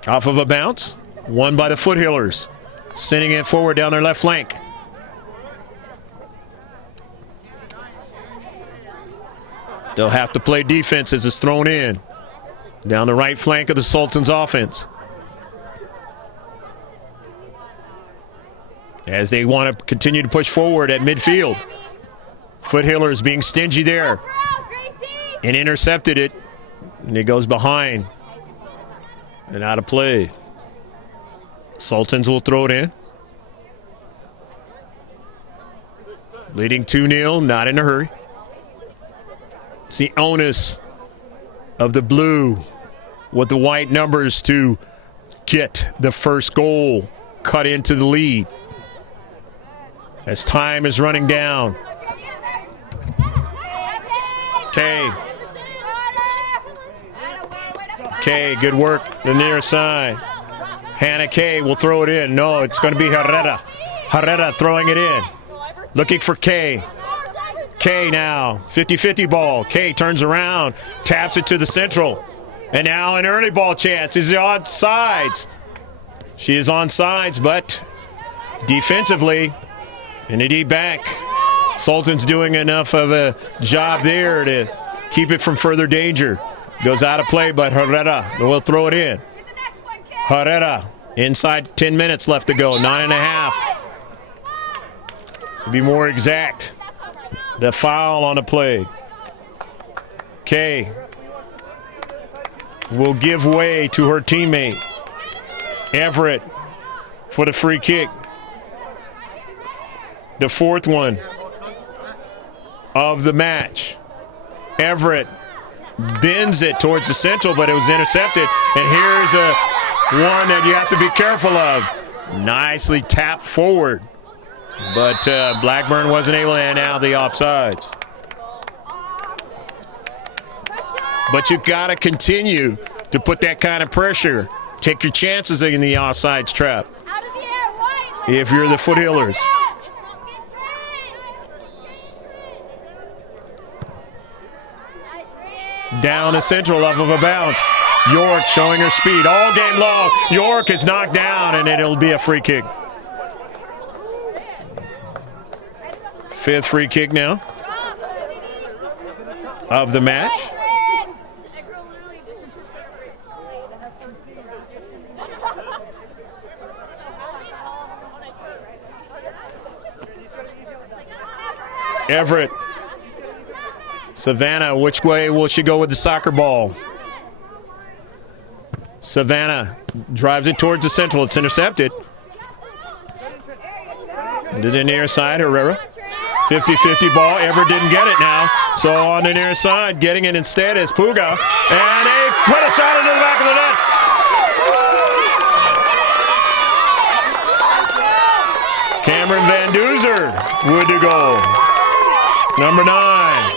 Off of a bounce. Won by the Foothillers. Sending it forward down their left flank. They'll have to play defense as it's thrown in. Down the right flank of the Sultans offense. As they want to continue to push forward at midfield. Foothillers being stingy there. And intercepted it. And it goes behind. And out of play. Sultans will throw it in. Leading 2-0, not in a hurry. It's the onus of the blue with the white numbers to get the first goal cut into the lead. as time is running down. Kay, good work, the near side. Hannah Kay will throw it in. No, it's going to be Herrera. Herrera throwing it in. Looking for Kay. Kay now, 50-50 ball. Kay turns around, taps it to the central. And now an early ball chance. Is it on sides? She is on sides, but defensively, Indeed back. Sultans doing enough of a job there to keep it from further danger. Goes out of play, but Herrera will throw it in. Herrera, inside 10 minutes left to go, 9.5. To be more exact, the foul on the play. Kay will give way to her teammate, Everett, for the free kick. The fourth one of the match. Everett bends it towards the central, but it was intercepted. And here's one that you have to be careful of. Nicely tapped forward. But Blackburn wasn't able to hand out the offsides. But you got to continue to put that kind of pressure. Take your chances in the offsides trap if you're the Foothillers. Down the central off of a bounce. York showing her speed all game long. York is knocked down, and it'll be a free kick. Fifth free kick now of the match. Everett. Savannah, which way will she go with the soccer ball? Savannah drives it towards the central. It's intercepted. To the near side, Herrera. 50-50 ball. Everett didn't get it now. So on the near side, getting it instead is Puga. And they put a shot into the back of the net. Cameron Van Duzer would to go. Number 9.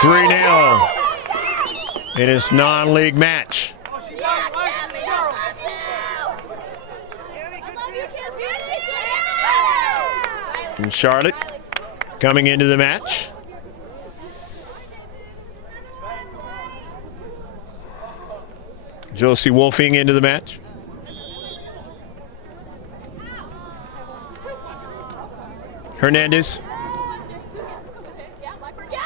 3-0 in this non-league match. And Charlotte coming into the match. Josie Wolfing into the match. Hernandez.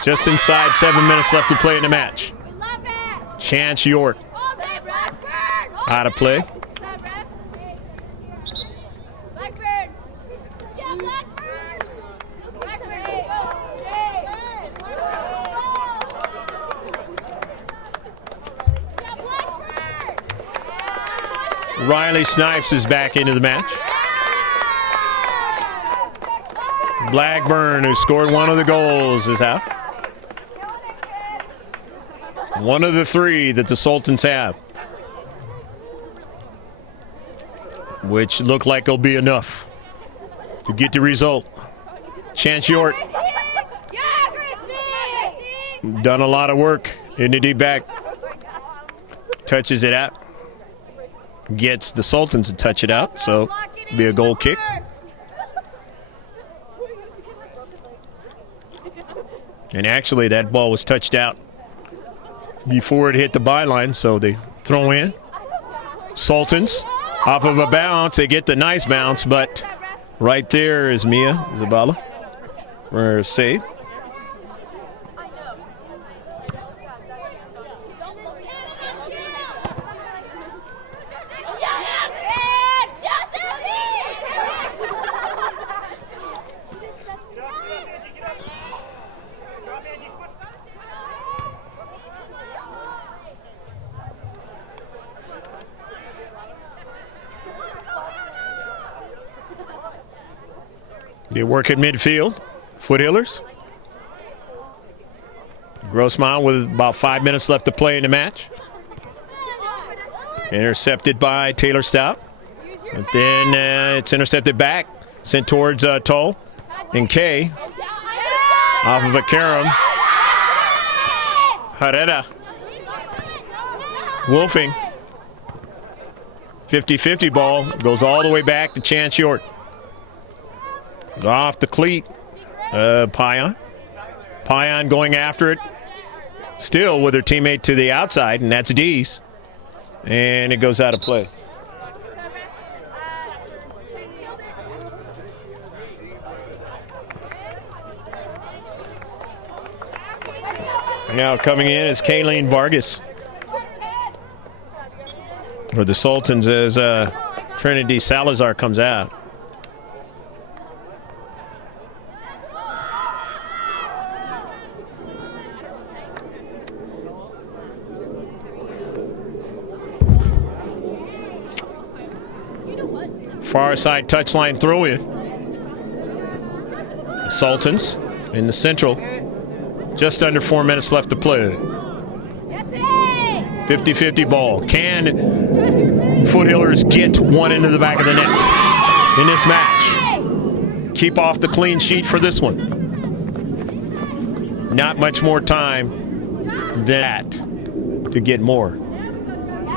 Just inside 7 minutes left to play in the match. Chance York. Out of play. Riley Snipes is back into the match. Blackburn, who scored one of the goals, is out. One of the 3 that the Sultans have, which look like it'll be enough to get the result. Chance York done a lot of work in the deep back. Touches it out. Gets the Sultans to touch it out, so be a goal kick. And actually, that ball was touched out before it hit the byline, so they throw in. Sultans off of a bounce. They get the nice bounce, but right there is Mia Zabala for a save. They work at midfield. Foothillers. Grossmont with about 5 minutes left to play in the match. Intercepted by Taylor Stout. Use But then it's intercepted back, sent towards Toll and Kay. Off of a Karam. Herrera. Wolfing. 50-50 ball. Goes all the way back to Chance York. Off the cleat. Payan. Payan going after it. Still with her teammate to the outside, and that's Dees. And it goes out of play. Now coming in is Kayleen Vargas for the Sultans as Trinity Salazar comes out. Far side touchline throw in. Sultans in the central. Just under 4 minutes left to play. 50-50 ball. Can Foothillers get one into the back of the net in this match? Keep off the clean sheet for this one. Not much more time than that to get more.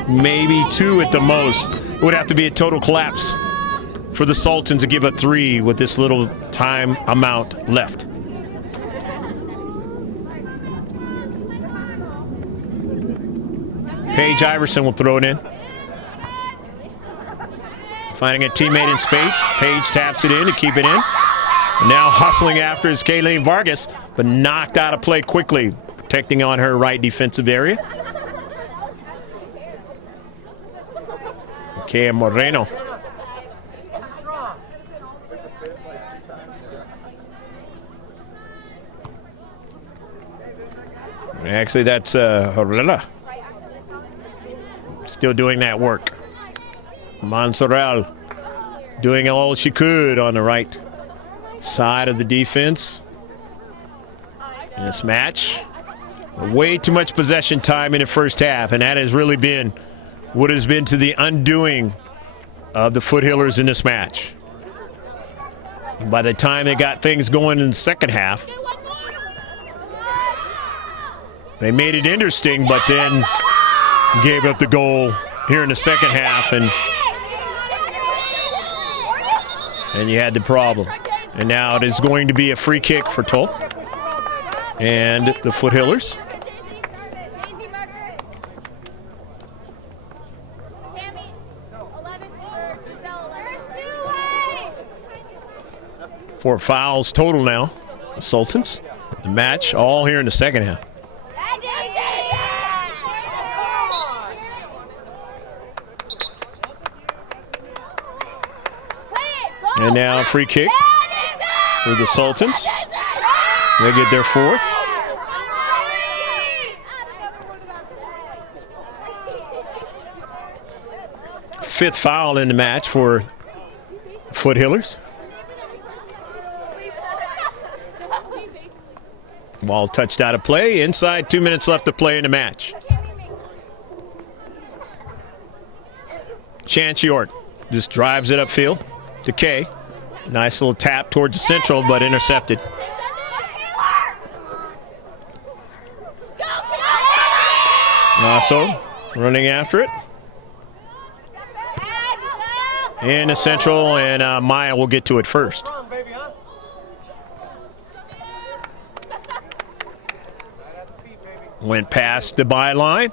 Maybe 2 at the most. It would have to be a total collapse for the Sultans to give a 3 with this little time amount left. Paige Iverson will throw it in. Finding a teammate in space. Paige taps it in to keep it in. And now hustling after is Kayleen Vargas, but knocked out of play quickly, protecting on her right defensive area. Kea Moreno. Actually, that's Herrera. Still doing that work. Monserral doing all she could on the right side of the defense in this match. Way too much possession time in the first half, and that has really been what has been to the undoing of the Foothillers in this match. By the time they got things going in the second half, they made it interesting, but then gave up the goal here in the second half, and you had the problem. And now it is going to be a free kick for Toll and the Foothillers. Four fouls total now. The Sultans. The match all here in the second half. And now a free kick for the Sultans. They get their 4th. Fifth foul in the match for Foothillers. Ball touched out of play. Inside 2 minutes left to play in the match. Chance York just drives it upfield to Kay. Nice little tap towards the central, but intercepted. Also running after it. In the central, and Maya will get to it first. Went past the byline,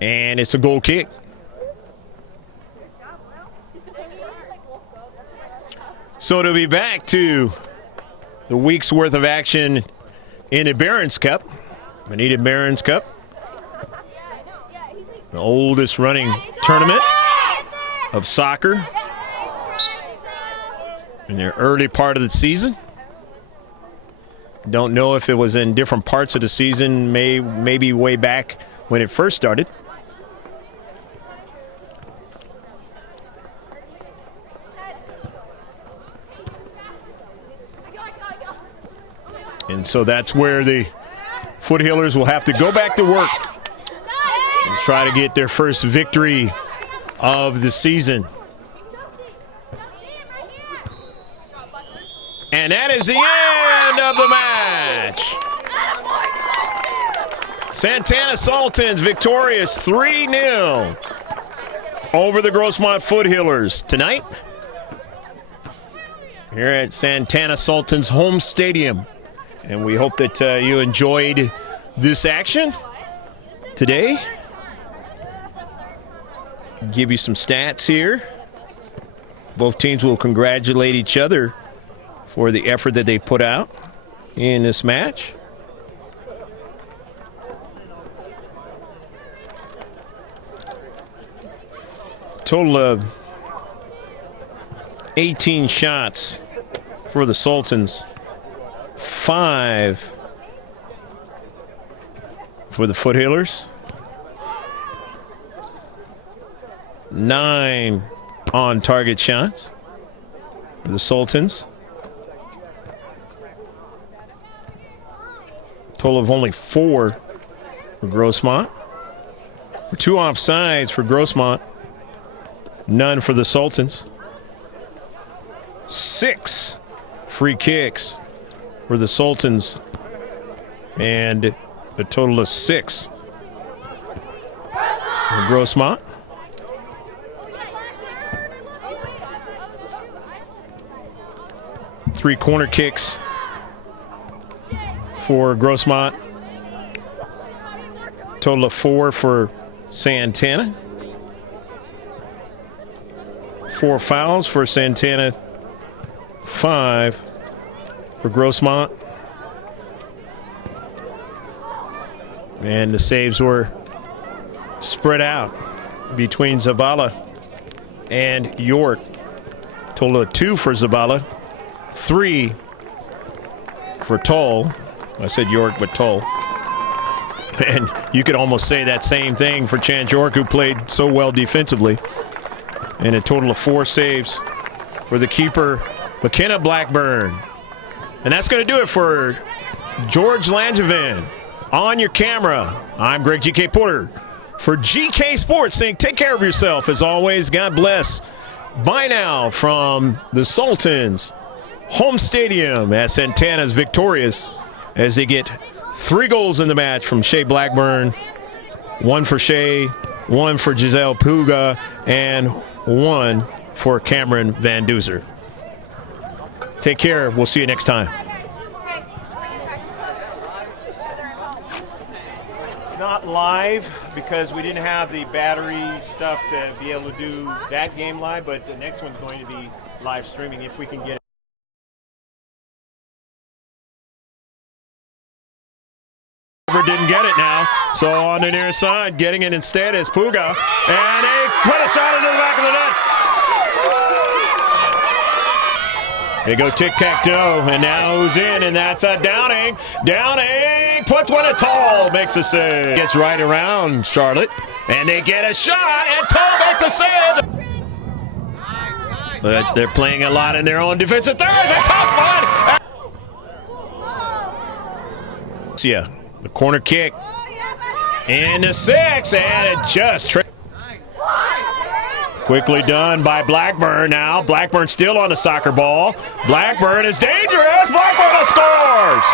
and it's a goal kick. So to be back to the week's worth of action in the Barron's Cup, Bonita Barron's Cup, the oldest running tournament of soccer in the early part of the season. Don't know if it was in different parts of the season, maybe way back when it first started. And so that's where the Foothillers will have to go back to work and try to get their first victory of the season. And that is the end of the match. Santana Sultans victorious 3-0 over the Grossmont Foothillers tonight here at Santana Sultans home stadium. And we hope that you enjoyed this action today. Give you some stats here. Both teams will congratulate each other for the effort that they put out in this match. Total of 18 shots for the Sultans, 5 for the Foothillers, 9 on target shots for the Sultans. Total of only 4 for Grossmont. 2 offsides for Grossmont. None for the Sultans. 6 free kicks for the Sultans. And a total of 6 for Grossmont. Three corner kicks for Grossmont. Total of 4 for Santana. 4 fouls for Santana. 5 for Grossmont. And the saves were spread out between Zavala and York. Total of 2 for Zavala. 3 for Toll. I said York, but Toll. And you could almost say that same thing for Chance York, who played so well defensively. And a total of 4 saves for the keeper, McKenna Blackburn. And that's going to do it for George Langevin. On your camera, I'm Greg GK Porter for GK Sports. Think, take care of yourself as always. God bless. Bye now from the Sultans home stadium as Santana's victorious as they get 3 goals in the match from Shea Blackburn. 1 for Shea, 1 for Giselle Puga, and 1 for Cameron Van Duzer. Take care. We'll see you next time. It's not live because we didn't have the battery stuff to be able to do that game live, but the next one's going to be live streaming if we can get it. Didn't get it now, so on the near side, getting it instead is Puga, and they put a shot into the back of the net. They go tic-tac-toe, and now who's in, and that's a Downing. Downing puts one at Toll, makes a save. Gets right around Charlotte, and they get a shot, and Toll makes a save. But they're playing a lot in their own defensive third. It's a tough one. Yeah. The corner kick, and the 6, and it just quickly done by Blackburn now. Blackburn still on the soccer ball. Blackburn is dangerous. Blackburn scores.